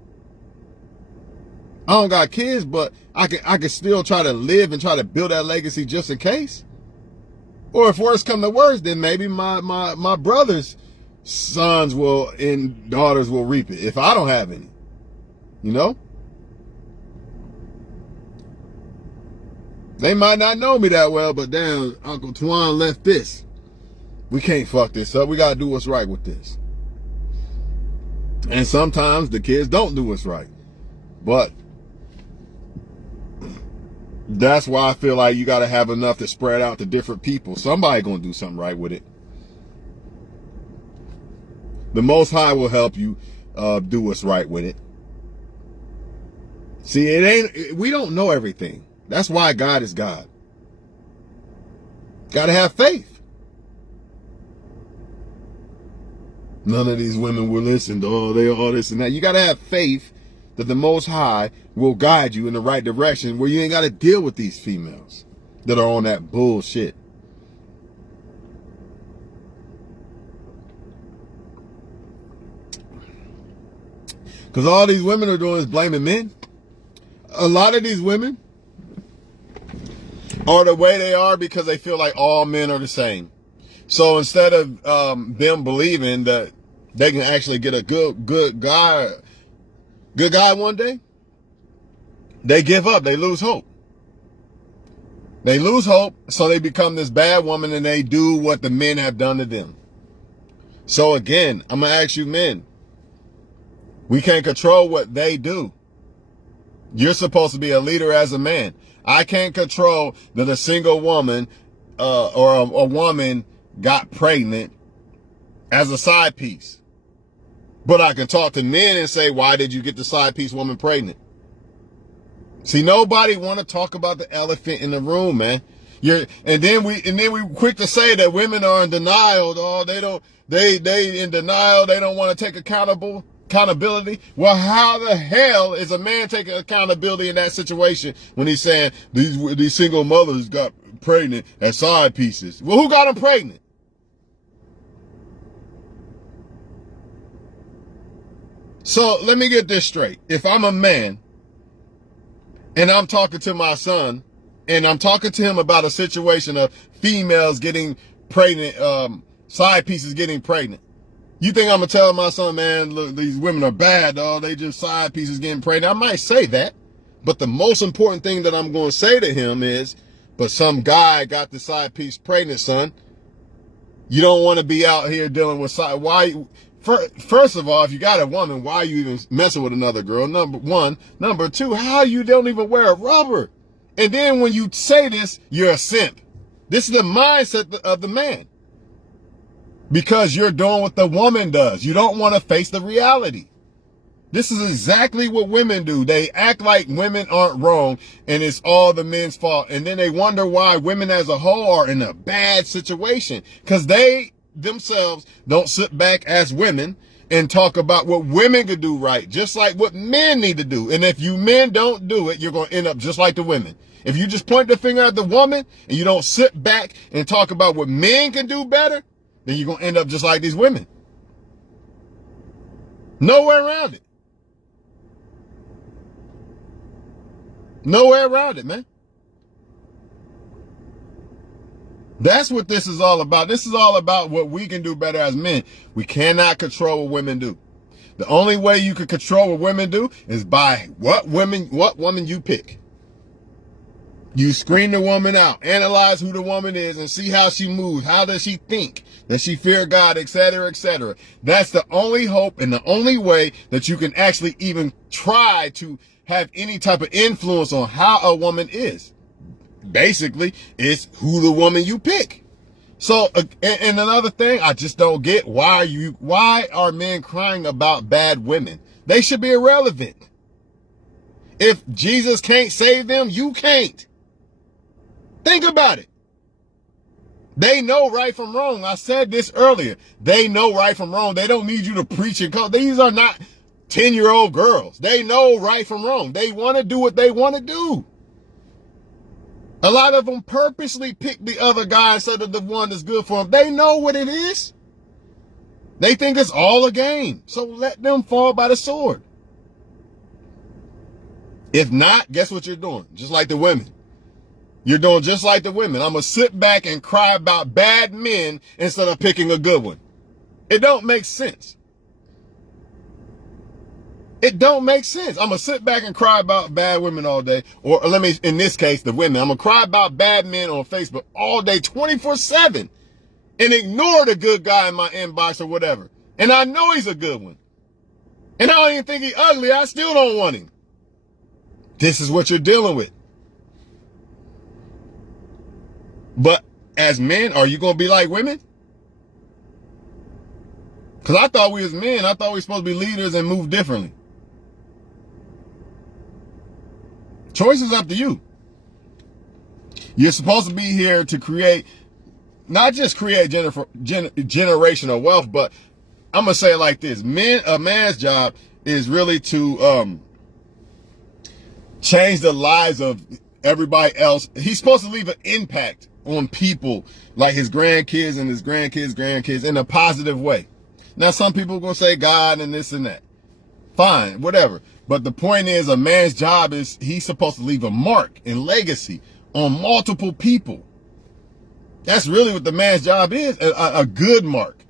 I don't got kids, but I can still try to live and try to build that legacy just in case. Or if worse come to worse, then maybe my brother's sons will and daughters will reap it if I don't have any. You know? They might not know me that well, but damn, Uncle Twan left this. We can't fuck this up. We got to do what's right with this. And sometimes the kids don't do what's right. But that's why I feel like you got to have enough to spread out to different people. Somebody going to do something right with it. The Most High will help you do what's right with it. See, we don't know everything. That's why God is God. Got to have faith. None of these women will listen to all this and that. You got to have faith that the Most High will guide you in the right direction where you ain't got to deal with these females that are on that bullshit. Because all these women are doing is blaming men. A lot of these women are the way they are because they feel like all men are the same. So instead of them believing that they can actually get a good guy one day, they give up. They lose hope. They lose hope, so they become this bad woman and they do what the men have done to them. So again, I'm going to ask you men, we can't control what they do. You're supposed to be a leader as a man. I can't control that a single woman or a woman got pregnant as a side piece. But I can talk to men and say, why did you get the side piece woman pregnant? See, nobody want to talk about the elephant in the room, man. And then we quick to say that women are in denial. Oh, they in denial. They don't want to take accountability. Well, how the hell is a man taking accountability in that situation when he's saying these single mothers got pregnant as side pieces? Well, who got them pregnant? So let me get this straight. If I'm a man and I'm talking to my son and I'm talking to him about a situation of females getting pregnant, side pieces getting pregnant, you think I'm going to tell my son, man, look, these women are bad, dog. They just side pieces getting pregnant. I might say that. But the most important thing that I'm going to say to him is, but some guy got the side piece pregnant, son. You don't want to be out here dealing with side. Why? First of all, if you got a woman, why are you even messing with another girl? Number one. Number two, how you don't even wear a rubber? And then when you say this, you're a simp. This is the mindset of the man. Because you're doing what the woman does. You don't want to face the reality. This is exactly what women do. They act like women aren't wrong and it's all the men's fault. And then they wonder why women as a whole are in a bad situation. Because they themselves don't sit back as women and talk about what women could do right, just like what men need to do. And if you men don't do it, you're going to end up just like the women. If you just point the finger at the woman and you don't sit back and talk about what men can do better, then you're going to end up just like these women. Nowhere around it. Nowhere around it, man. That's what this is all about. This is all about what we can do better as men. We cannot control what women do. The only way you can control what women do is by what woman you pick. You screen the woman out, analyze who the woman is, and see how she moves. How does she think? Does she fear God, etc., etc.? That's the only hope and the only way that you can actually even try to have any type of influence on how a woman is. Basically, it's who the woman you pick. So, and another thing, I just don't get, why are men crying about bad women? They should be irrelevant. If Jesus can't save them, you can't. Think about it. They know right from wrong. I said this earlier. They know right from wrong. They don't need you to preach and call. These are not 10-year-old girls. They know right from wrong. They want to do what they want to do. A lot of them purposely pick the other guy instead of the one that's good for them. They know what it is. They think it's all a game. So let them fall by the sword. If not, guess what you're doing? Just like the women. You're doing just like the women. I'm going to sit back and cry about bad men instead of picking a good one. It don't make sense. It don't make sense. I'm going to sit back and cry about bad women all day. Or in this case, the women. I'm going to cry about bad men on Facebook all day, 24/7. And ignore the good guy in my inbox or whatever. And I know he's a good one. And I don't even think he's ugly. I still don't want him. This is what you're dealing with. But as men, are you going to be like women? Because I thought we as men, I thought we were supposed to be leaders and move differently. Choice is up to you. You're supposed to be here to create, not just create generational wealth, but I'm going to say it like this. A man's job is really to change the lives of everybody else. He's supposed to leave an impact on people like his grandkids and his grandkids in a positive way. Now, some people are going to say God and this and that. Fine, whatever. But the point is, a man's job is he's supposed to leave a mark and legacy on multiple people. That's really what the man's job is, a good mark.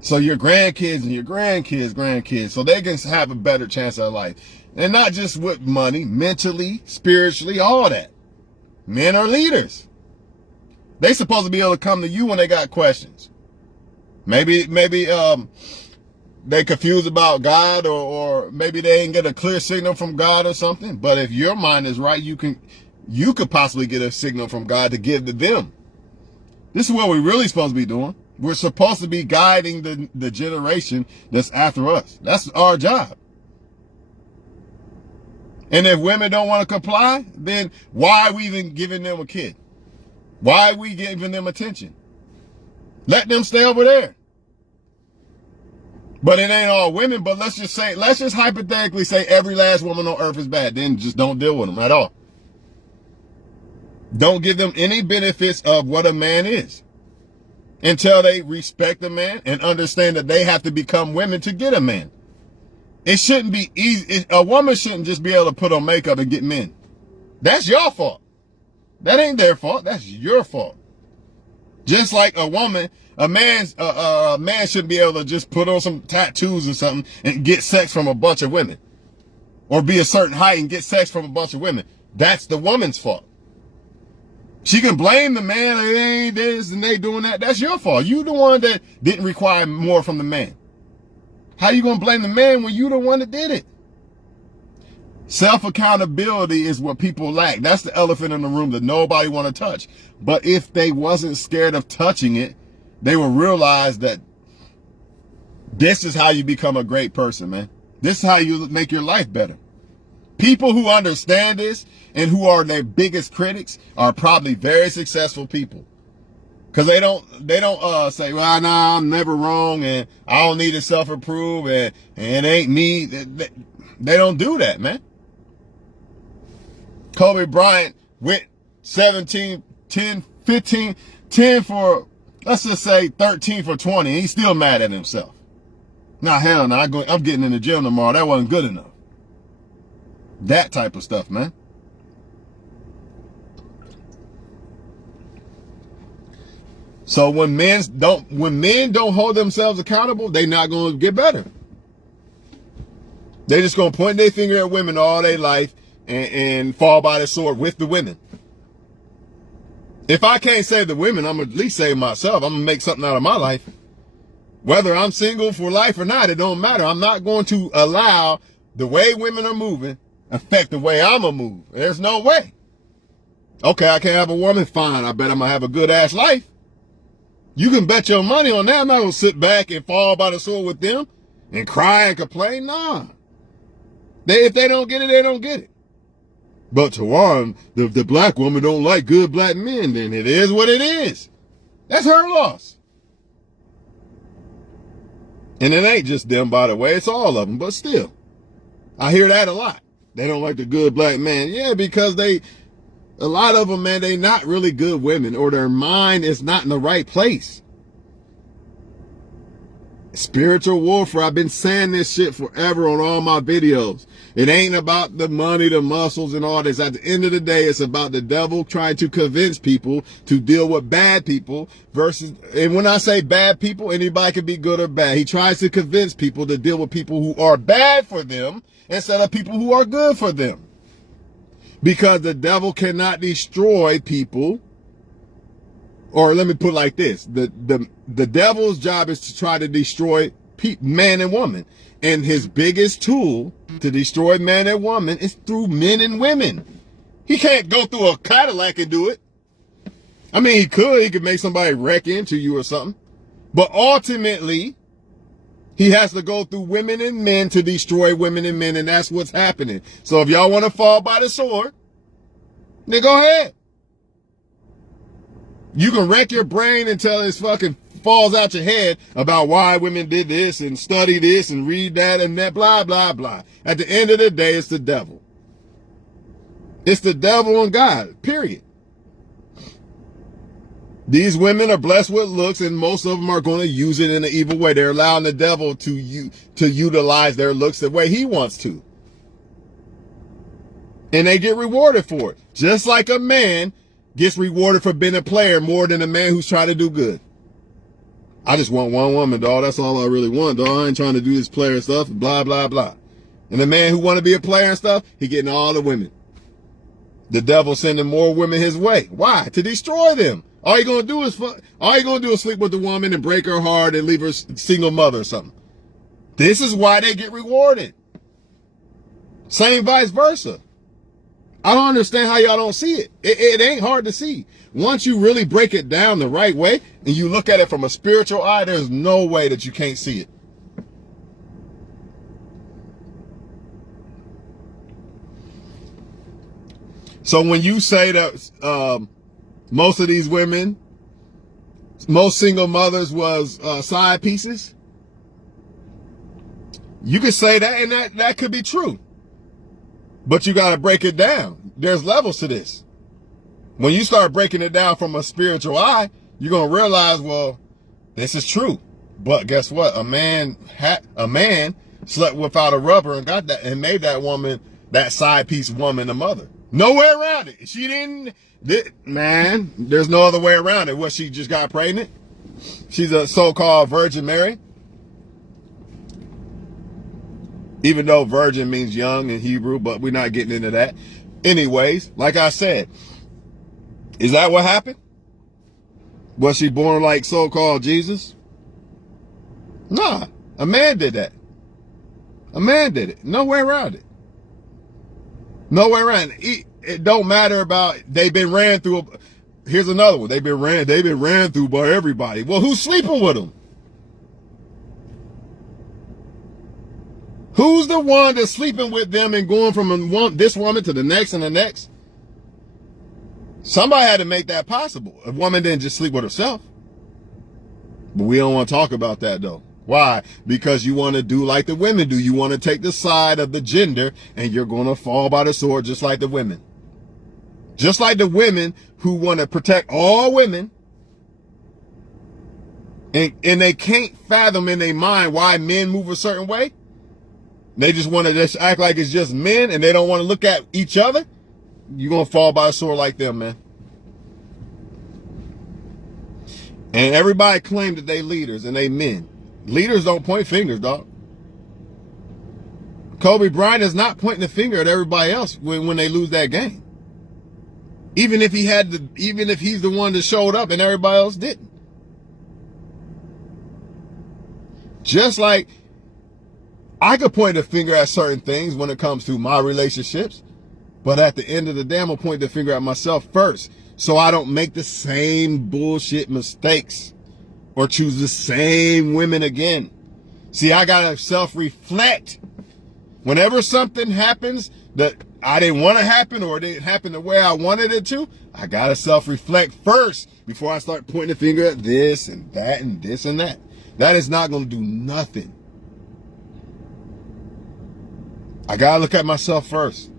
So your grandkids and your grandkids, so they can have a better chance at life. And not just with money, mentally, spiritually, all that. Men are leaders. They supposed to be able to come to you when they got questions. Maybe they confused about God, or maybe they ain't get a clear signal from God or something. But if your mind is right, you could possibly get a signal from God to give to them. This is what we're really supposed to be doing. We're supposed to be guiding the generation that's after us. That's our job. And if women don't want to comply, then why are we even giving them a kid? Why are we giving them attention? Let them stay over there. But it ain't all women, but let's just hypothetically say every last woman on earth is bad. Then just don't deal with them at all. Don't give them any benefits of what a man is until they respect a man and understand that they have to become women to get a man. It shouldn't be easy. A woman shouldn't just be able to put on makeup and get men. That's your fault. That ain't their fault. That's your fault. Just like a man shouldn't be able to just put on some tattoos or something and get sex from a bunch of women. Or be a certain height and get sex from a bunch of women. That's the woman's fault. She can blame the man, they ain't this and they doing that. That's your fault. You the one that didn't require more from the man. How you going to blame the man when you the one that did it? Self-accountability is what people lack. That's the elephant in the room that nobody want to touch. But if they wasn't scared of touching it, they will realize that this is how you become a great person, man. This is how you make your life better. People who understand this and who are their biggest critics are probably very successful people. Because they don't say, well, nah, I'm never wrong and I don't need to self-improve and it ain't me. They don't do that, man. Kobe Bryant went 17, 10, 15, 10 for, let's just say 13 for 20. And he's still mad at himself. Nah, hell no, I'm getting in the gym tomorrow. That wasn't good enough. That type of stuff, man. So when men don't hold themselves accountable, they're not going to get better. They're just going to point their finger at women all their life and fall by the sword with the women. If I can't save the women, I'm going to at least save myself. I'm going to make something out of my life. Whether I'm single for life or not, it don't matter. I'm not going to allow the way women are moving affect the way I'm going to move. There's no way. Okay, I can't have a woman? Fine. I bet I'm going to have a good ass life. You can bet your money on that. I'm not going to sit back and fall by the sword with them and cry and complain. Nah. If they don't get it, they don't get it. But Tawan, the black woman don't like good black men, then it is what it is. That's her loss. And it ain't just them, by the way. It's all of them. But still, I hear that a lot. They don't like the good black man. Yeah, because a lot of them, man, they not really good women, or their mind is not in the right place. Spiritual warfare. I've been saying this shit forever on all my videos. It ain't about the money, the muscles, and all this. At the end of the day, it's about the devil trying to convince people to deal with bad people versus, and when I say bad people, anybody can be good or bad. He tries to convince people to deal with people who are bad for them instead of people who are good for them. Because the devil cannot destroy people. Or let me put it like this. The devil's job is to try to destroy man and woman. And his biggest tool to destroy man and woman is through men and women. He can't go through a Cadillac and do it. I mean, he could make somebody wreck into you or something. But ultimately, he has to go through women and men to destroy women and men. And that's what's happening. So if y'all want to fall by the sword, then go ahead. You can wreck your brain until it fucking falls out your head about why women did this and study this and read that and that, blah, blah, blah. At the end of the day, it's the devil. It's the devil and God, period. These women are blessed with looks, and most of them are going to use it in an evil way. They're allowing the devil to utilize their looks the way he wants to. And they get rewarded for it. Just like a man gets rewarded for being a player more than a man who's trying to do good. I just want one woman, dog. That's all I really want, dog. I ain't trying to do this player stuff, blah, blah, blah. And the man who want to be a player and stuff, he getting all the women. The devil sending more women his way. Why? To destroy them. All you gonna do is sleep with the woman and break her heart and leave her single mother or something. This is why they get rewarded. Same vice versa. I don't understand how y'all don't see it. It ain't hard to see. Once you really break it down the right way and you look at it from a spiritual eye, there's no way that you can't see it. So when you say that most of these women, most single mothers was side pieces, you could say that, and that could be true. But you got to break it down. There's levels to this. When you start breaking it down from a spiritual eye, you're going to realize, well, this is true. But guess what? A man slept without a rubber and got that and made that woman, that side piece woman, a mother. No way around it. She didn't, man, there's no other way around it. What, she just got pregnant? She's a so-called Virgin Mary. Even though virgin means young in Hebrew, but we're not getting into that. Anyways, like I said, is that what happened? Was she born like so-called Jesus? Nah, a man did that. A man did it. No way around it. No way around it. It don't matter about, they've been ran through. Here's another one. They've been ran through by everybody. Well, who's sleeping with them? Who's the one that's sleeping with them and going from this woman to the next and the next? Somebody had to make that possible. A woman didn't just sleep with herself. But we don't want to talk about that, though. Why? Because you want to do like the women do. You want to take the side of the gender, and you're going to fall by the sword just like the women. Just like the women who want to protect all women. And they can't fathom in their mind why men move a certain way. They just want to just act like it's just men and they don't want to look at each other. You're going to fall by a sword like them, man. And everybody claimed that they leaders and they men. Leaders don't point fingers, dog. Kobe Bryant is not pointing the finger at everybody else when they lose that game. Even if he's the one that showed up and everybody else didn't. Just like I could point the finger at certain things when it comes to my relationships, but at the end of the day, I'm gonna point the finger at myself first, so I don't make the same bullshit mistakes or choose the same women again. See, I gotta self-reflect. Whenever something happens that I didn't want to happen or it didn't happen the way I wanted it to, I gotta self-reflect first before I start pointing the finger at this and that and this and that. That is not gonna do nothing. I gotta look at myself first.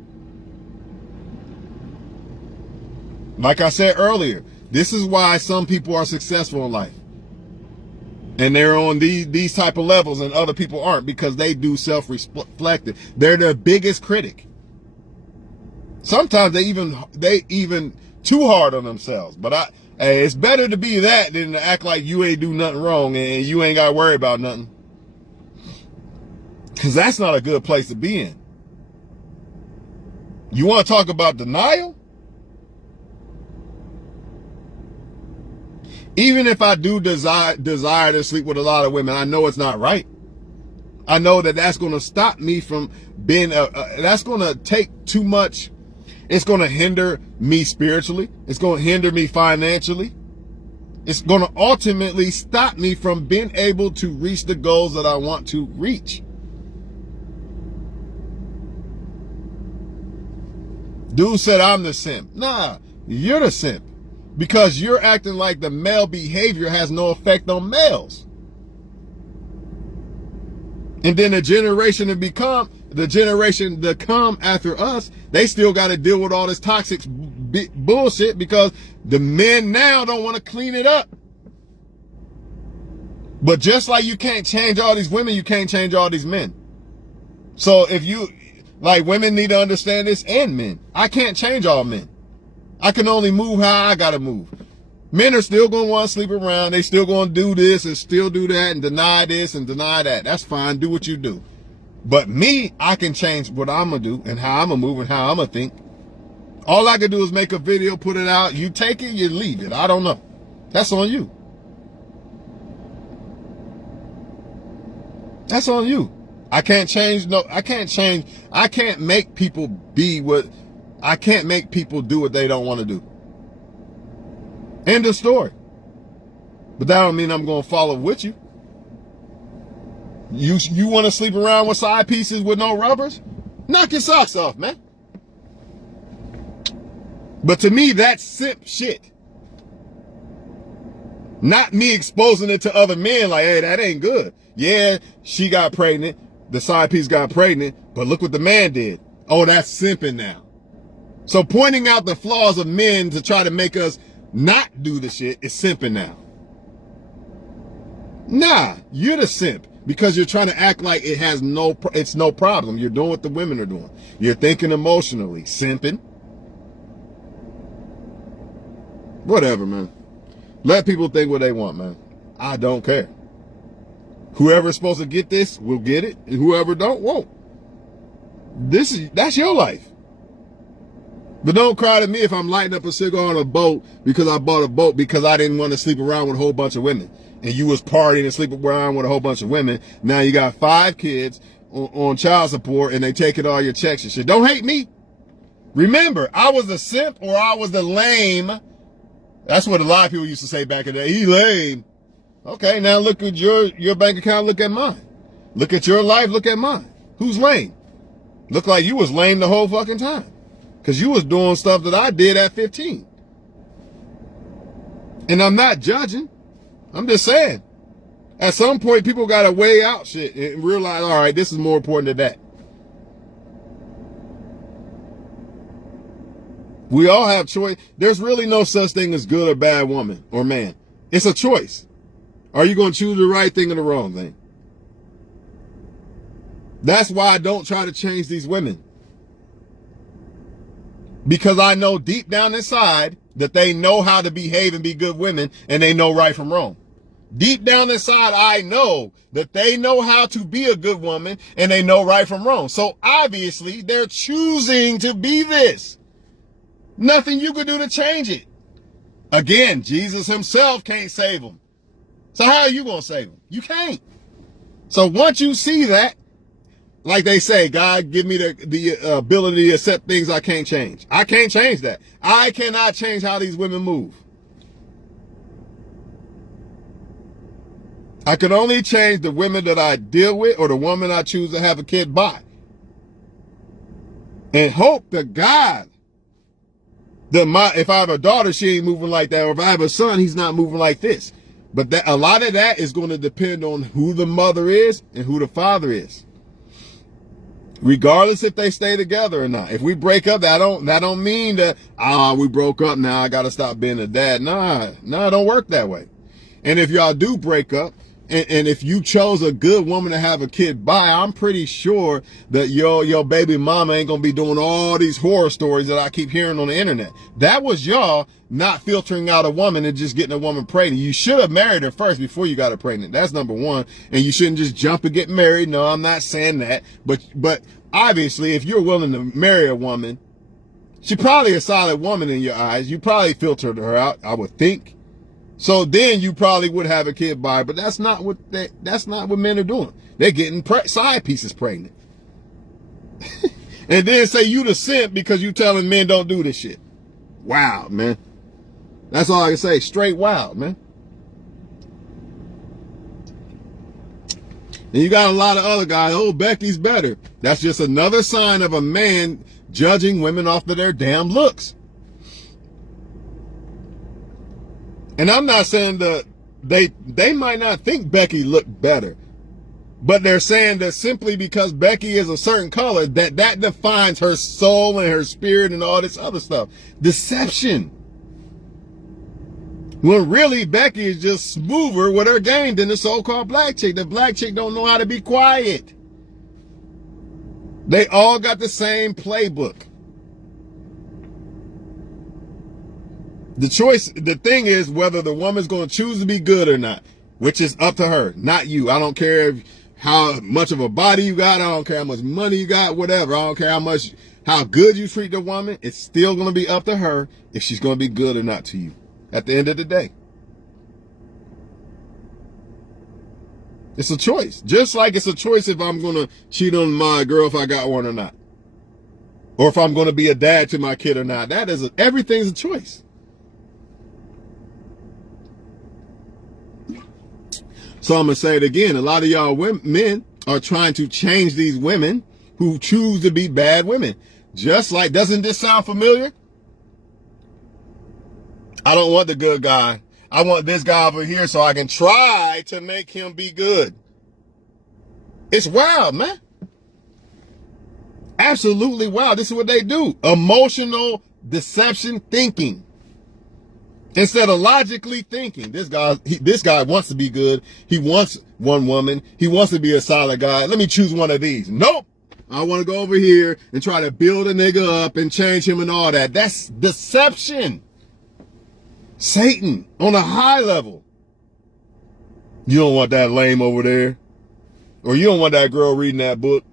Like I said earlier, this is why some people are successful in life. And they're on these type of levels and other people aren't, because they do self-reflecting. They're their biggest critic. Sometimes they even too hard on themselves. But hey, it's better to be that than to act like you ain't do nothing wrong and you ain't got to worry about nothing. Because that's not a good place to be in. You want to talk about denial? Even if I do desire to sleep with a lot of women, I know it's not right. I know that that's going to stop me from being, that's going to take too much. It's going to hinder me spiritually. It's going to hinder me financially. It's going to ultimately stop me from being able to reach the goals that I want to reach. Dude said I'm the simp. Nah, you're the simp. Because you're acting like the male behavior has no effect on males. And then the generation to come after us, they still got to deal with all this toxic bullshit because the men now don't want to clean it up. But just like you can't change all these women, you can't change all these men. So women need to understand this, and men. I can't change all men. I can only move how I gotta move. Men are still gonna want to sleep around. They still gonna do this and still do that and deny this and deny that. That's fine. Do what you do. But me, I can change what I'm gonna do and how I'm gonna move and how I'm gonna think. All I can do is make a video, put it out. You take it, you leave it. I don't know. That's on you. That's on you. I can't make people I can't make people do what they don't want to do. End of story. But that don't mean I'm going to follow with you. You want to sleep around with side pieces with no rubbers? Knock your socks off, man. But to me, that's simp shit. Not me exposing it to other men like, hey, that ain't good. Yeah, she got pregnant. The side piece got pregnant. But look what the man did. Oh, that's simping now. So pointing out the flaws of men to try to make us not do the shit is simping now. Nah, you're the simp because you're trying to act like it's no problem. You're doing what the women are doing. You're thinking emotionally. Simping. Whatever, man. Let people think what they want, man. I don't care. Whoever's supposed to get this will get it, and whoever don't won't. That's your life. But don't cry to me if I'm lighting up a cigar on a boat because I bought a boat because I didn't want to sleep around with a whole bunch of women. And you was partying and sleeping around with a whole bunch of women. Now you got 5 kids on child support and they taking all your checks and shit. Don't hate me. Remember, I was the simp or I was the lame. That's what a lot of people used to say back in the day. He lame. Okay, now look at your bank account, look at mine. Look at your life, look at mine. Who's lame? Look like you was lame the whole fucking time. Because you was doing stuff that I did at 15. And I'm not judging. I'm just saying. At some point, people got to weigh out shit and realize, all right, this is more important than that. We all have choice. There's really no such thing as good or bad woman or man. It's a choice. Are you going to choose the right thing or the wrong thing? That's why I don't try to change these women. Because I know deep down inside that they know how to behave and be good women and they know right from wrong. Deep down inside, I know that they know how to be a good woman and they know right from wrong. So obviously, they're choosing to be this. Nothing you could do to change it. Again, Jesus himself can't save them. So how are you going to save them? You can't. So once you see that, like they say, God give me the ability to accept things I can't change. I can't change that. I cannot change how these women move. I can only change the women that I deal with or the woman I choose to have a kid by. And hope to God that if I have a daughter, she ain't moving like that. Or if I have a son, he's not moving like this. But a lot of that is going to depend on who the mother is and who the father is. Regardless if they stay together or not. If we break up, that don't mean that, we broke up, now I got to stop being a dad. Nah, it don't work that way. And if y'all do break up, and if you chose a good woman to have a kid by, I'm pretty sure that your baby mama ain't gonna be doing all these horror stories that I keep hearing on the internet. That was y'all not filtering out a woman and just getting a woman pregnant. You should have married her first before you got her pregnant. That's number one. And you shouldn't just jump and get married. No, I'm not saying that. But obviously, if you're willing to marry a woman, she's probably a solid woman in your eyes. You probably filtered her out, I would think. So then you probably would have a kid by her, but that's not what men are doing. They're getting side pieces pregnant. And then say you the simp because you telling men don't do this shit. Wow, man. That's all I can say. Straight wild, man. And you got a lot of other guys, oh, Becky's better. That's just another sign of a man judging women off of their damn looks. And I'm not saying that they might not think Becky looked better, but they're saying that simply because Becky is a certain color, that defines her soul and her spirit and all this other stuff. Deception. When really Becky is just smoother with her game than the so-called black chick. The black chick don't know how to be quiet. They all got the same playbook. The thing is whether the woman's going to choose to be good or not, which is up to her, not you. I don't care how much of a body you got. I don't care how much money you got, whatever. I don't care how good you treat the woman. It's still going to be up to her if she's going to be good or not to you at the end of the day. It's a choice. Just like it's a choice if I'm going to cheat on my girl if I got one or not. Or if I'm going to be a dad to my kid or not. Everything's a choice. So I'm going to say it again. A lot of y'all men are trying to change these women who choose to be bad women. Just like, doesn't this sound familiar? I don't want the good guy. I want this guy over here so I can try to make him be good. It's wild, man. Absolutely wild. This is what they do. Emotional deception thinking. Instead of logically thinking, this guy wants to be good. He wants one woman. He wants to be a solid guy. Let me choose one of these. Nope. I want to go over here and try to build a nigga up and change him and all that. That's deception. Satan on a high level. You don't want that lame over there. Or you don't want that girl reading that book,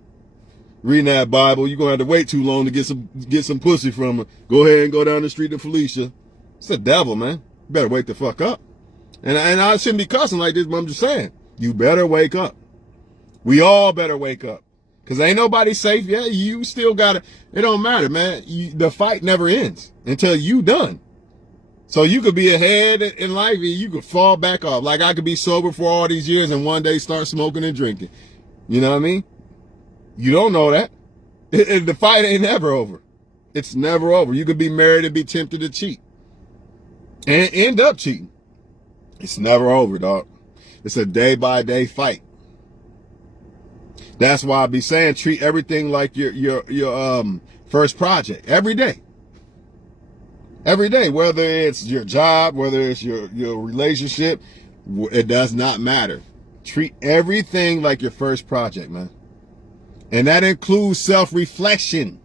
reading that Bible. You're going to have to wait too long to get some pussy from her. Go ahead and go down the street to Felicia. It's the devil, man. You better wake the fuck up. And I shouldn't be cussing like this, but I'm just saying, you better wake up. We all better wake up. Because ain't nobody safe yet. You still got to, it don't matter, man. The fight never ends until you done. So you could be ahead in life and you could fall back off. Like I could be sober for all these years and one day start smoking and drinking. You know what I mean? You don't know that. The fight ain't never over. It's never over. You could be married and be tempted to cheat. And end up cheating. It's never over, dog. It's a day-by-day fight. That's why I be saying treat everything like your first project. Every day. Every day. Whether it's your job, whether it's your relationship, it does not matter. Treat everything like your first project, man. And that includes self-reflection.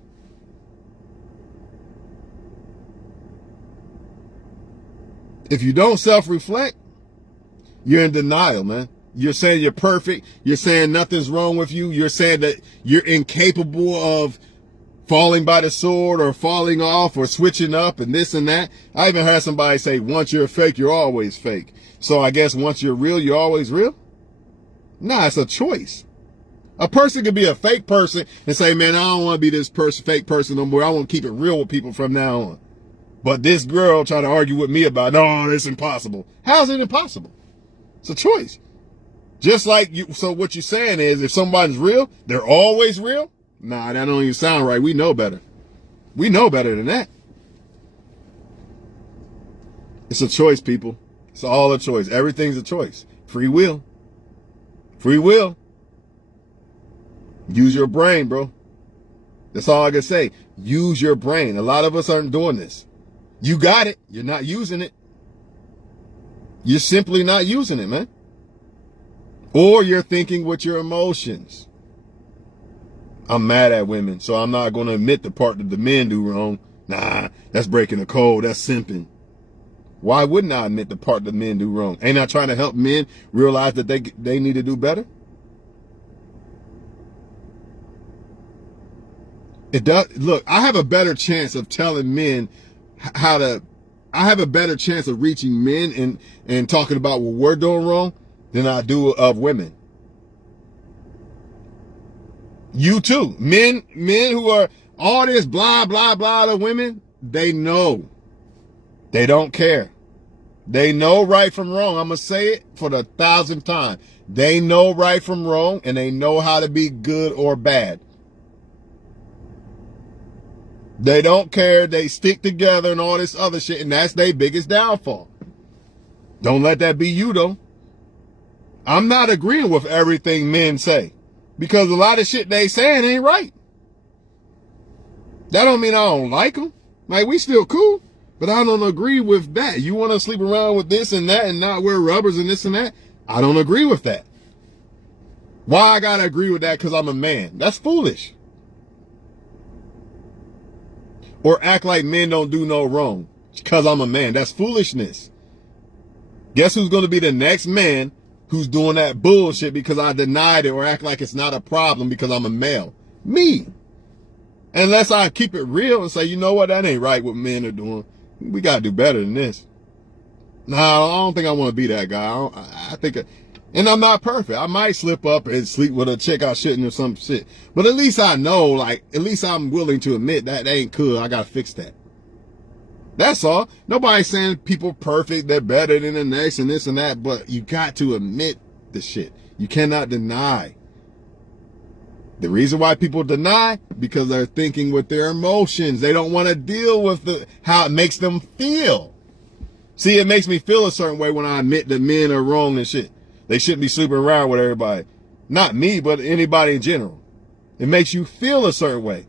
If you don't self-reflect, You're in denial, man. You're saying you're perfect. You're saying nothing's wrong with you. You're saying that you're incapable of falling by the sword or falling off or switching up and this and that. I even heard somebody say, once you're fake, you're always fake. So I guess once you're real, you're always real? Nah, it's a choice. A person could be a fake person and say, man, I don't want to be this fake person no more. I want to keep it real with people from now on. But this girl tried to argue with me about, no, it's impossible. How's it impossible? It's a choice. Just like you, so what you're saying is if somebody's real, they're always real? Nah, that don't even sound right. We know better. We know better than that. It's a choice, people. It's all a choice. Everything's a choice. Free will. Free will. Use your brain, bro. That's all I can say. Use your brain. A lot of us aren't doing this. You got it. You're not using it. You're simply not using it, man. Or you're thinking with your emotions. I'm mad at women, so I'm not going to admit the part that the men do wrong. Nah, that's breaking the code. That's simping. Why wouldn't I admit the part that men do wrong? Ain't I trying to help men realize that they need to do better? It does. Look, I have a better chance of telling men I have a better chance of reaching men and talking about what we're doing wrong than I do of women. You too. Men who are all this blah, blah, blah to women, they know. They don't care. They know right from wrong. I'm going to say it for the 1,000th time. They know right from wrong and they know how to be good or bad. They don't care. They stick together and all this other shit, and that's their biggest downfall. Don't let that be you, though. I'm not agreeing with everything men say because a lot of shit they saying ain't right. That don't mean I don't like them. Like, we still cool, but I don't agree with that. You want to sleep around with this and that and not wear rubbers and this and that? I don't agree with that. Why I got to agree with that? Because I'm a man. That's foolish. Or act like men don't do no wrong because I'm a man. That's foolishness. Guess who's going to be the next man who's doing that bullshit because I denied it or act like it's not a problem because I'm a male? Me. Unless I keep it real and say, you know what, that ain't right what men are doing. We got to do better than this. No, I don't think I want to be that guy. I think, and I'm not perfect. I might slip up and sleep with a chick I shouldn't or some shit. But at least I know, like, at least I'm willing to admit that ain't cool. I got to fix that. That's all. Nobody's saying people perfect, they're better than the next and this and that, but you got to admit the shit. You cannot deny. The reason why people deny, because they're thinking with their emotions. They don't want to deal with how it makes them feel. See, it makes me feel a certain way when I admit that men are wrong and shit. They shouldn't be sleeping around with everybody. Not me, but anybody in general. It makes you feel a certain way.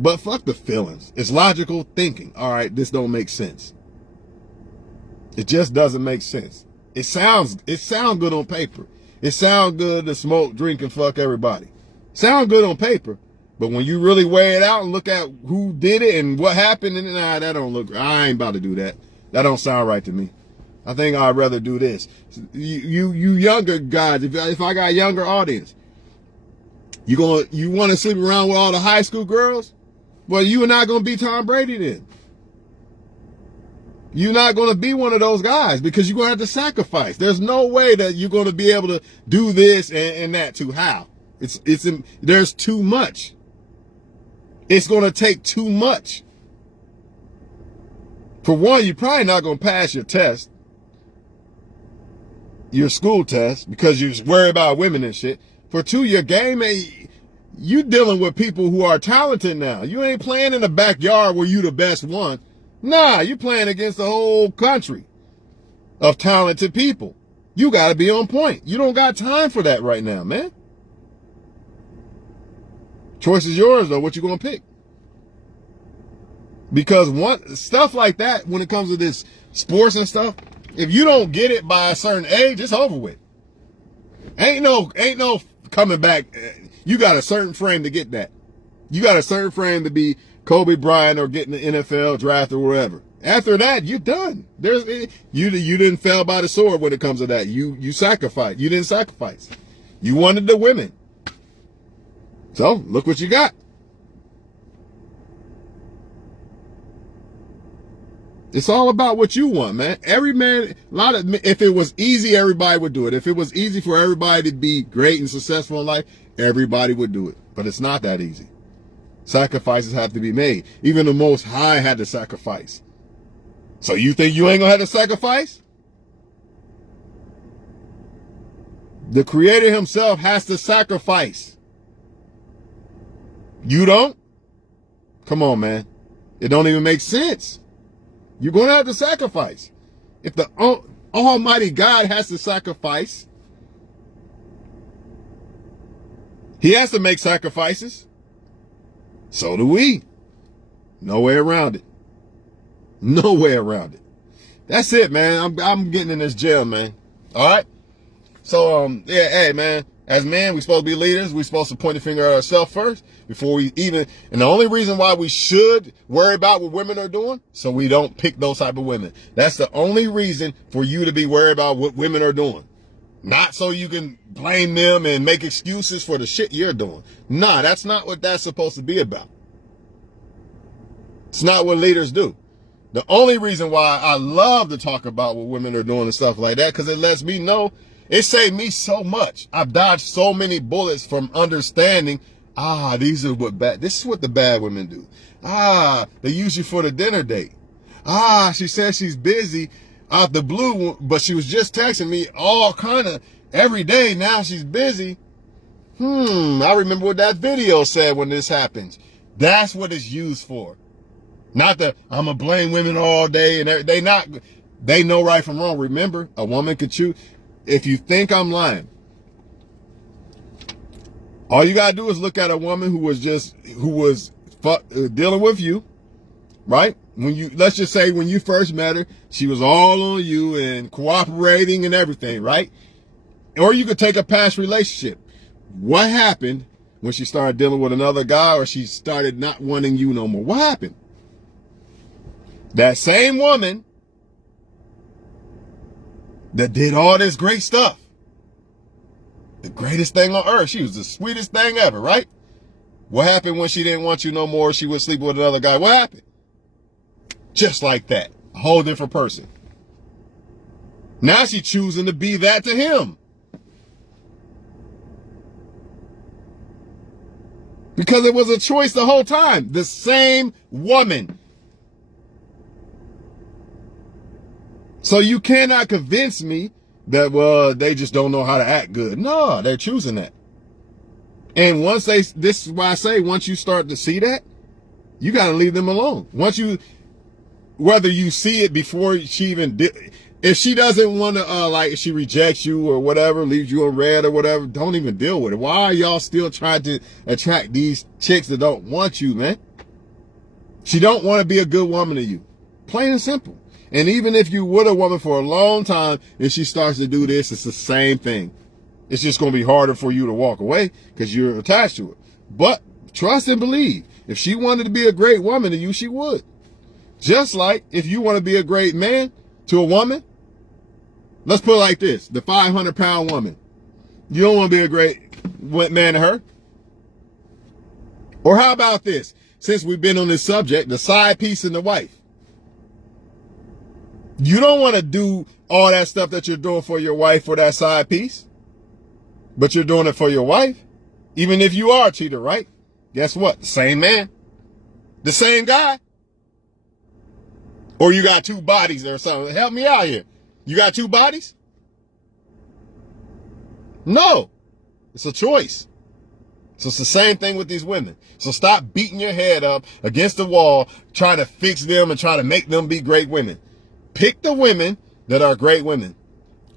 But fuck the feelings. It's logical thinking. All right, this don't make sense. It just doesn't make sense. It sounds good on paper. It sounds good to smoke, drink, and fuck everybody. Sound good on paper. But when you really weigh it out and look at who did it and what happened, and that don't look, I ain't about to do that. That don't sound right to me. I think I'd rather do this. You younger guys, if I got a younger audience, you want to sleep around with all the high school girls? Well, you are not going to be Tom Brady then. You're not going to be one of those guys because you're going to have to sacrifice. There's no way that you're going to be able to do this and that too. How? There's too much. It's going to take too much. For one, you're probably not going to pass your test, your school test, because you're worried about women and shit. For two, your game you dealing with people who are talented now. You ain't playing in the backyard where you the best one. Nah, you playing against the whole country of talented people. You got to be on point. You don't got time for that right now, man. Choice is yours, though, what you going to pick. Because stuff like that, when it comes to this sports and stuff, if you don't get it by a certain age, it's over with. Ain't no coming back. You got a certain frame to get that. You got a certain frame to be Kobe Bryant or get in the NFL draft or wherever. After that, you're done. You didn't fell by the sword when it comes to that. You sacrificed. You didn't sacrifice. You wanted the women. So look what you got. It's all about what you want, man. Every man, if it was easy, everybody would do it. If it was easy for everybody to be great and successful in life, everybody would do it. But it's not that easy. Sacrifices have to be made. Even the Most High had to sacrifice. So you think you ain't gonna have to sacrifice? The Creator himself has to sacrifice. You don't? Come on, man. It don't even make sense. You're going to have to sacrifice. If the Almighty God has to sacrifice, he has to make sacrifices. So do we. No way around it. No way around it. That's it, man. I'm getting in this jail, man. All right? So, yeah, hey, man. As men, we're supposed to be leaders. We're supposed to point the finger at ourselves first before we even, and the only reason why we should worry about what women are doing, so we don't pick those type of women. That's the only reason for you to be worried about what women are doing. Not so you can blame them and make excuses for the shit you're doing. Nah, that's not what that's supposed to be about. It's not what leaders do. The only reason why I love to talk about what women are doing and stuff like that, because it lets me know. It saved me so much. I've dodged so many bullets from understanding, this is what the bad women do. They use you for the dinner date. She says she's busy out the blue, but she was just texting me all kind of every day. Now she's busy. I remember what that video said when this happens. That's what it's used for. Not that I'm going to blame women all day and they know right from wrong. Remember, a woman could choose. If you think I'm lying, all you gotta do is look at a woman who was dealing with you, right? Let's just say when you first met her, she was all on you and cooperating and everything, right? Or you could take a past relationship. What happened when she started dealing with another guy or she started not wanting you no more? What happened? That same woman that did all this great stuff. The greatest thing on earth. She was the sweetest thing ever, right? What happened when she didn't want you no more? She would sleep with another guy. What happened? Just like that. A whole different person. Now she's choosing to be that to him. Because it was a choice the whole time. The same woman. So you cannot convince me that, well, they just don't know how to act good. No, they're choosing that. And this is why I say, once you start to see that, you got to leave them alone. Whether you see it before she even did, if she doesn't want to, if she rejects you or whatever, leaves you in red or whatever, don't even deal with it. Why are y'all still trying to attract these chicks that don't want you, man? She don't want to be a good woman to you. Plain and simple. And even if you with a woman for a long time and she starts to do this, it's the same thing. It's just going to be harder for you to walk away because you're attached to it. But trust and believe. If she wanted to be a great woman to you, she would. Just like if you want to be a great man to a woman, let's put it like this. The 500-pound woman. You don't want to be a great man to her? Or how about this? Since we've been on this subject, the side piece and the wife. You don't want to do all that stuff that you're doing for your wife for that side piece, but you're doing it for your wife. Even if you are a cheater, right? Guess what? The same man. The same guy. Or you got two bodies or something. Help me out here. You got two bodies? No. It's a choice. So it's the same thing with these women. So stop beating your head up against the wall, trying to fix them and trying to make them be great women. Pick the women that are great women,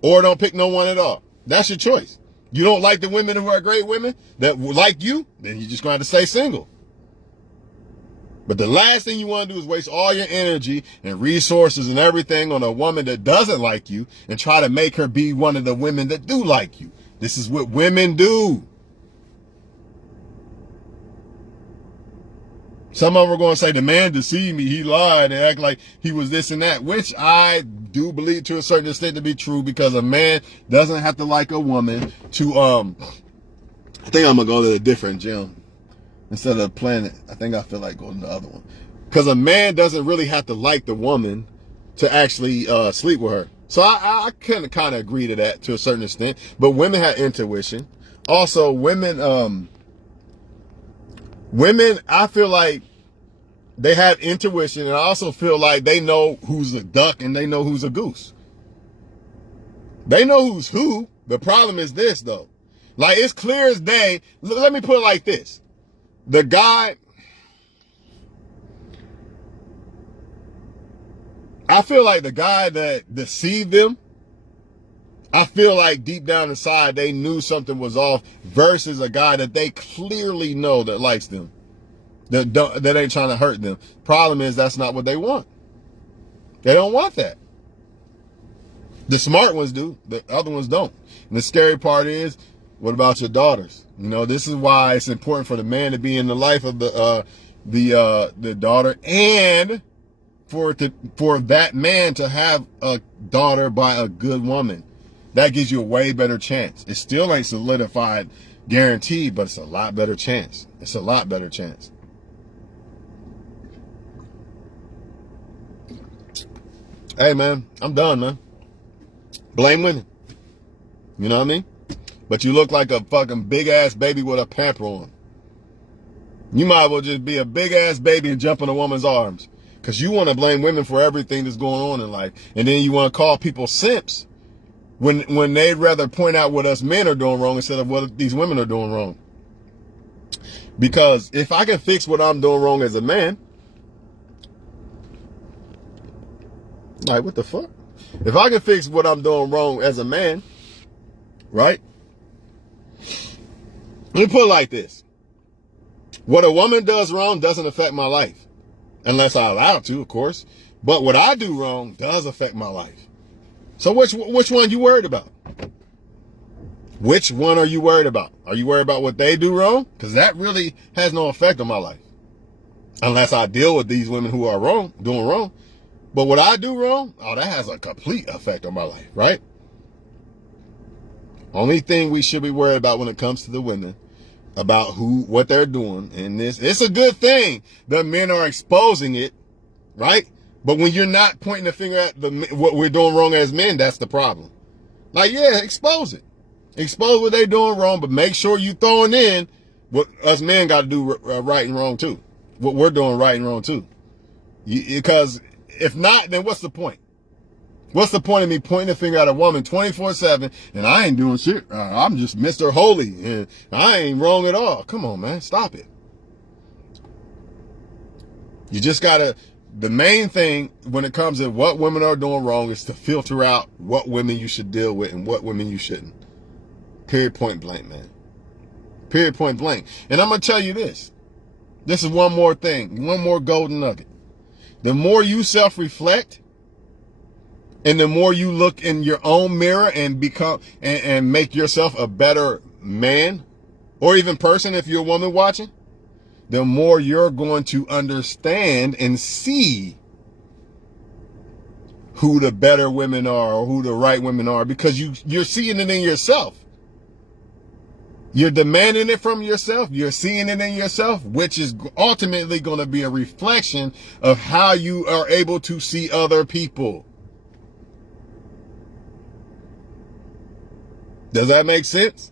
or don't pick no one at all. That's your choice. You don't like the women who are great women that like you, then you're just going to stay single. But the last thing you want to do is waste all your energy and resources and everything on a woman that doesn't like you and try to make her be one of the women that do like you. This is what women do. Some of them are going to say the man deceived me, he lied, and act like he was this and that, which I do believe to a certain extent to be true, because a man doesn't have to like a woman to, I think I'm going to go to a different gym instead of Planet. I think I feel like going to the other one. Because a man doesn't really have to like the woman to actually sleep with her. So I can kind of agree to that to a certain extent. But women have intuition. Also, women, I feel like they have intuition, and I also feel like they know who's a duck and they know who's a goose. They know who's who. The problem is this, though. Like, it's clear as day. Let me put it like this. The guy, I feel like the guy that deceived them, I feel like deep down inside they knew something was off, versus a guy that they clearly know that likes them, that ain't trying to hurt them. Problem is, that's not what they want. They don't want that. The smart ones do. The other ones don't. And the scary part is, what about your daughters? You know, this is why it's important for the man to be in the life of the daughter, and for that man to have a daughter by a good woman. That gives you a way better chance. It still ain't solidified, guaranteed, but it's a lot better chance. It's a lot better chance. Hey, man, I'm done, man. Blame women. You know what I mean? But you look like a fucking big-ass baby with a pamper on. You might as well just be a big-ass baby and jump in a woman's arms. Because you want to blame women for everything that's going on in life. And then you want to call people simps when they'd rather point out what us men are doing wrong instead of what these women are doing wrong. Because if I can fix what I'm doing wrong as a man, like, what the fuck? If I can fix what I'm doing wrong as a man, right? Let me put it like this. What a woman does wrong doesn't affect my life. Unless I allow it to, of course. But what I do wrong does affect my life. So which one you worried about? Which one are you worried about? Are you worried about what they do wrong? Because that really has no effect on my life. Unless I deal with these women who are wrong, doing wrong. But what I do wrong, oh, that has a complete effect on my life, right? Only thing we should be worried about when it comes to the women, about what they're doing in this. It's a good thing that men are exposing it, right? But when you're not pointing the finger at what we're doing wrong as men, that's the problem. Like, yeah, expose it. Expose what they're doing wrong, but make sure you throwing in what us men got to do right and wrong too. What we're doing right and wrong too. Because if not, then what's the point? What's the point of me pointing the finger at a woman 24/7 and I ain't doing shit? I'm just Mr. Holy and I ain't wrong at all. Come on, man. Stop it. You just gotta, the main thing when it comes to what women are doing wrong is to filter out what women you should deal with and what women you shouldn't. Period, point blank, man. Period, point blank. And I'm going to tell you this. This is one more thing. One more golden nugget. The more you self-reflect, and the more you look in your own mirror and become and make yourself a better man, or even person if you're a woman watching, the more you're going to understand and see who the better women are or who the right women are, because you're seeing it in yourself. You're demanding it from yourself. You're seeing it in yourself, which is ultimately going to be a reflection of how you are able to see other people. Does that make sense?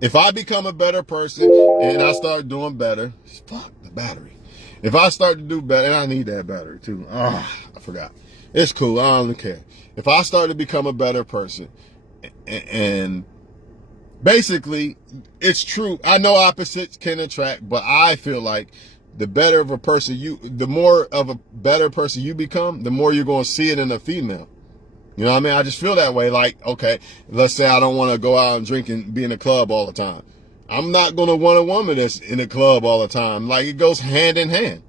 If I become a better person and I start doing better, fuck the battery. If I start to do better, and I need that battery too. I forgot. It's cool. I don't care. If I start to become a better person and basically, it's true. I know opposites can attract, but I feel like the better of a person the more of a better person you become, the more you're going to see it in a female. You know what I mean? I just feel that way. Like, okay, let's say I don't want to go out and drink and be in a club all the time. I'm not going to want a woman that's in a club all the time. Like, it goes hand in hand.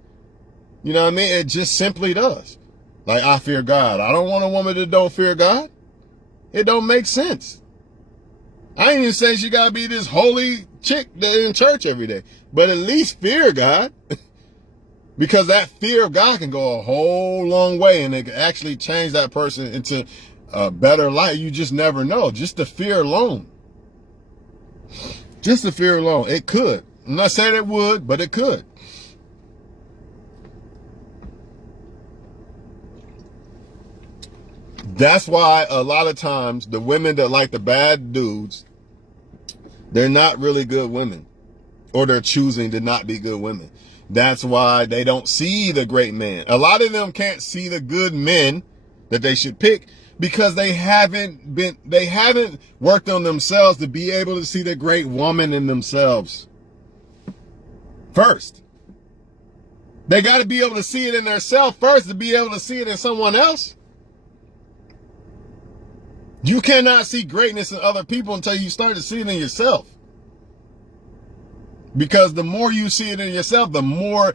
You know what I mean? It just simply does. Like, I fear God. I don't want a woman that don't fear God. It don't make sense. I ain't even saying she gotta be this holy chick that in church every day, but at least fear God. Because that fear of God can go a whole long way, and it can actually change that person into a better life. You just never know. Just the fear alone. Just the fear alone. It could. I'm not saying it would, but it could. That's why a lot of times the women that like the bad dudes, they're not really good women. Or they're choosing to not be good women. That's why they don't see the great man. A lot of them can't see the good men that they should pick because they haven't worked on themselves to be able to see the great woman in themselves. First. They got to be able to see it in themselves first to be able to see it in someone else. You cannot see greatness in other people until you start to see it in yourself. Because the more you see it in yourself, the more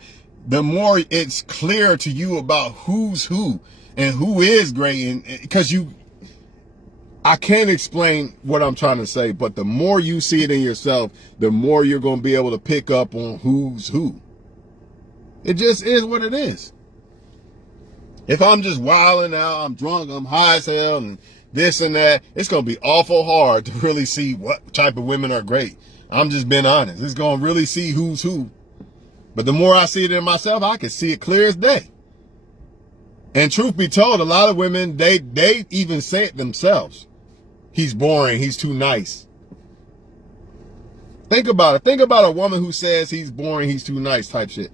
it's clear to you about who's who and who is great. And because I can't explain what I'm trying to say, but the more you see it in yourself, the more you're going to be able to pick up on who's who. It just is what it is. If I'm just wilding out, I'm drunk, I'm high as hell, and this and that, it's going to be awful hard to really see what type of women are great. I'm just being honest. It's going to really see who's who. But the more I see it in myself, I can see it clear as day. And truth be told, a lot of women, they even say it themselves. He's boring. He's too nice. Think about it. Think about a woman who says he's boring, he's too nice type shit.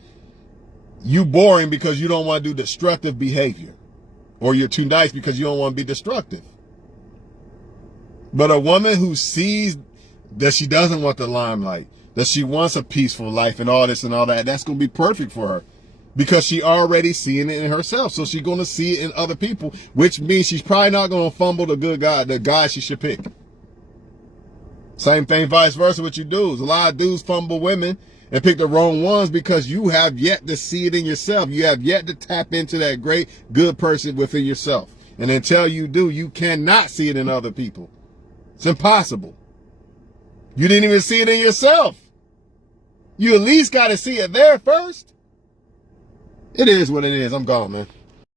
You boring because you don't want to do destructive behavior. Or you're too nice because you don't want to be destructive. But a woman who sees that she doesn't want the limelight, that she wants a peaceful life and all this and all that, that's going to be perfect for her. Because she already seeing it in herself. So she's going to see it in other people, which means she's probably not going to fumble the good guy, the guy she should pick. Same thing vice versa with you dudes. A lot of dudes fumble women and pick the wrong ones because you have yet to see it in yourself. You have yet to tap into that great, good person within yourself. And until you do, you cannot see it in other people. It's impossible. You didn't even see it in yourself. You at least got to see it there first. It is what it is. I'm gone, man.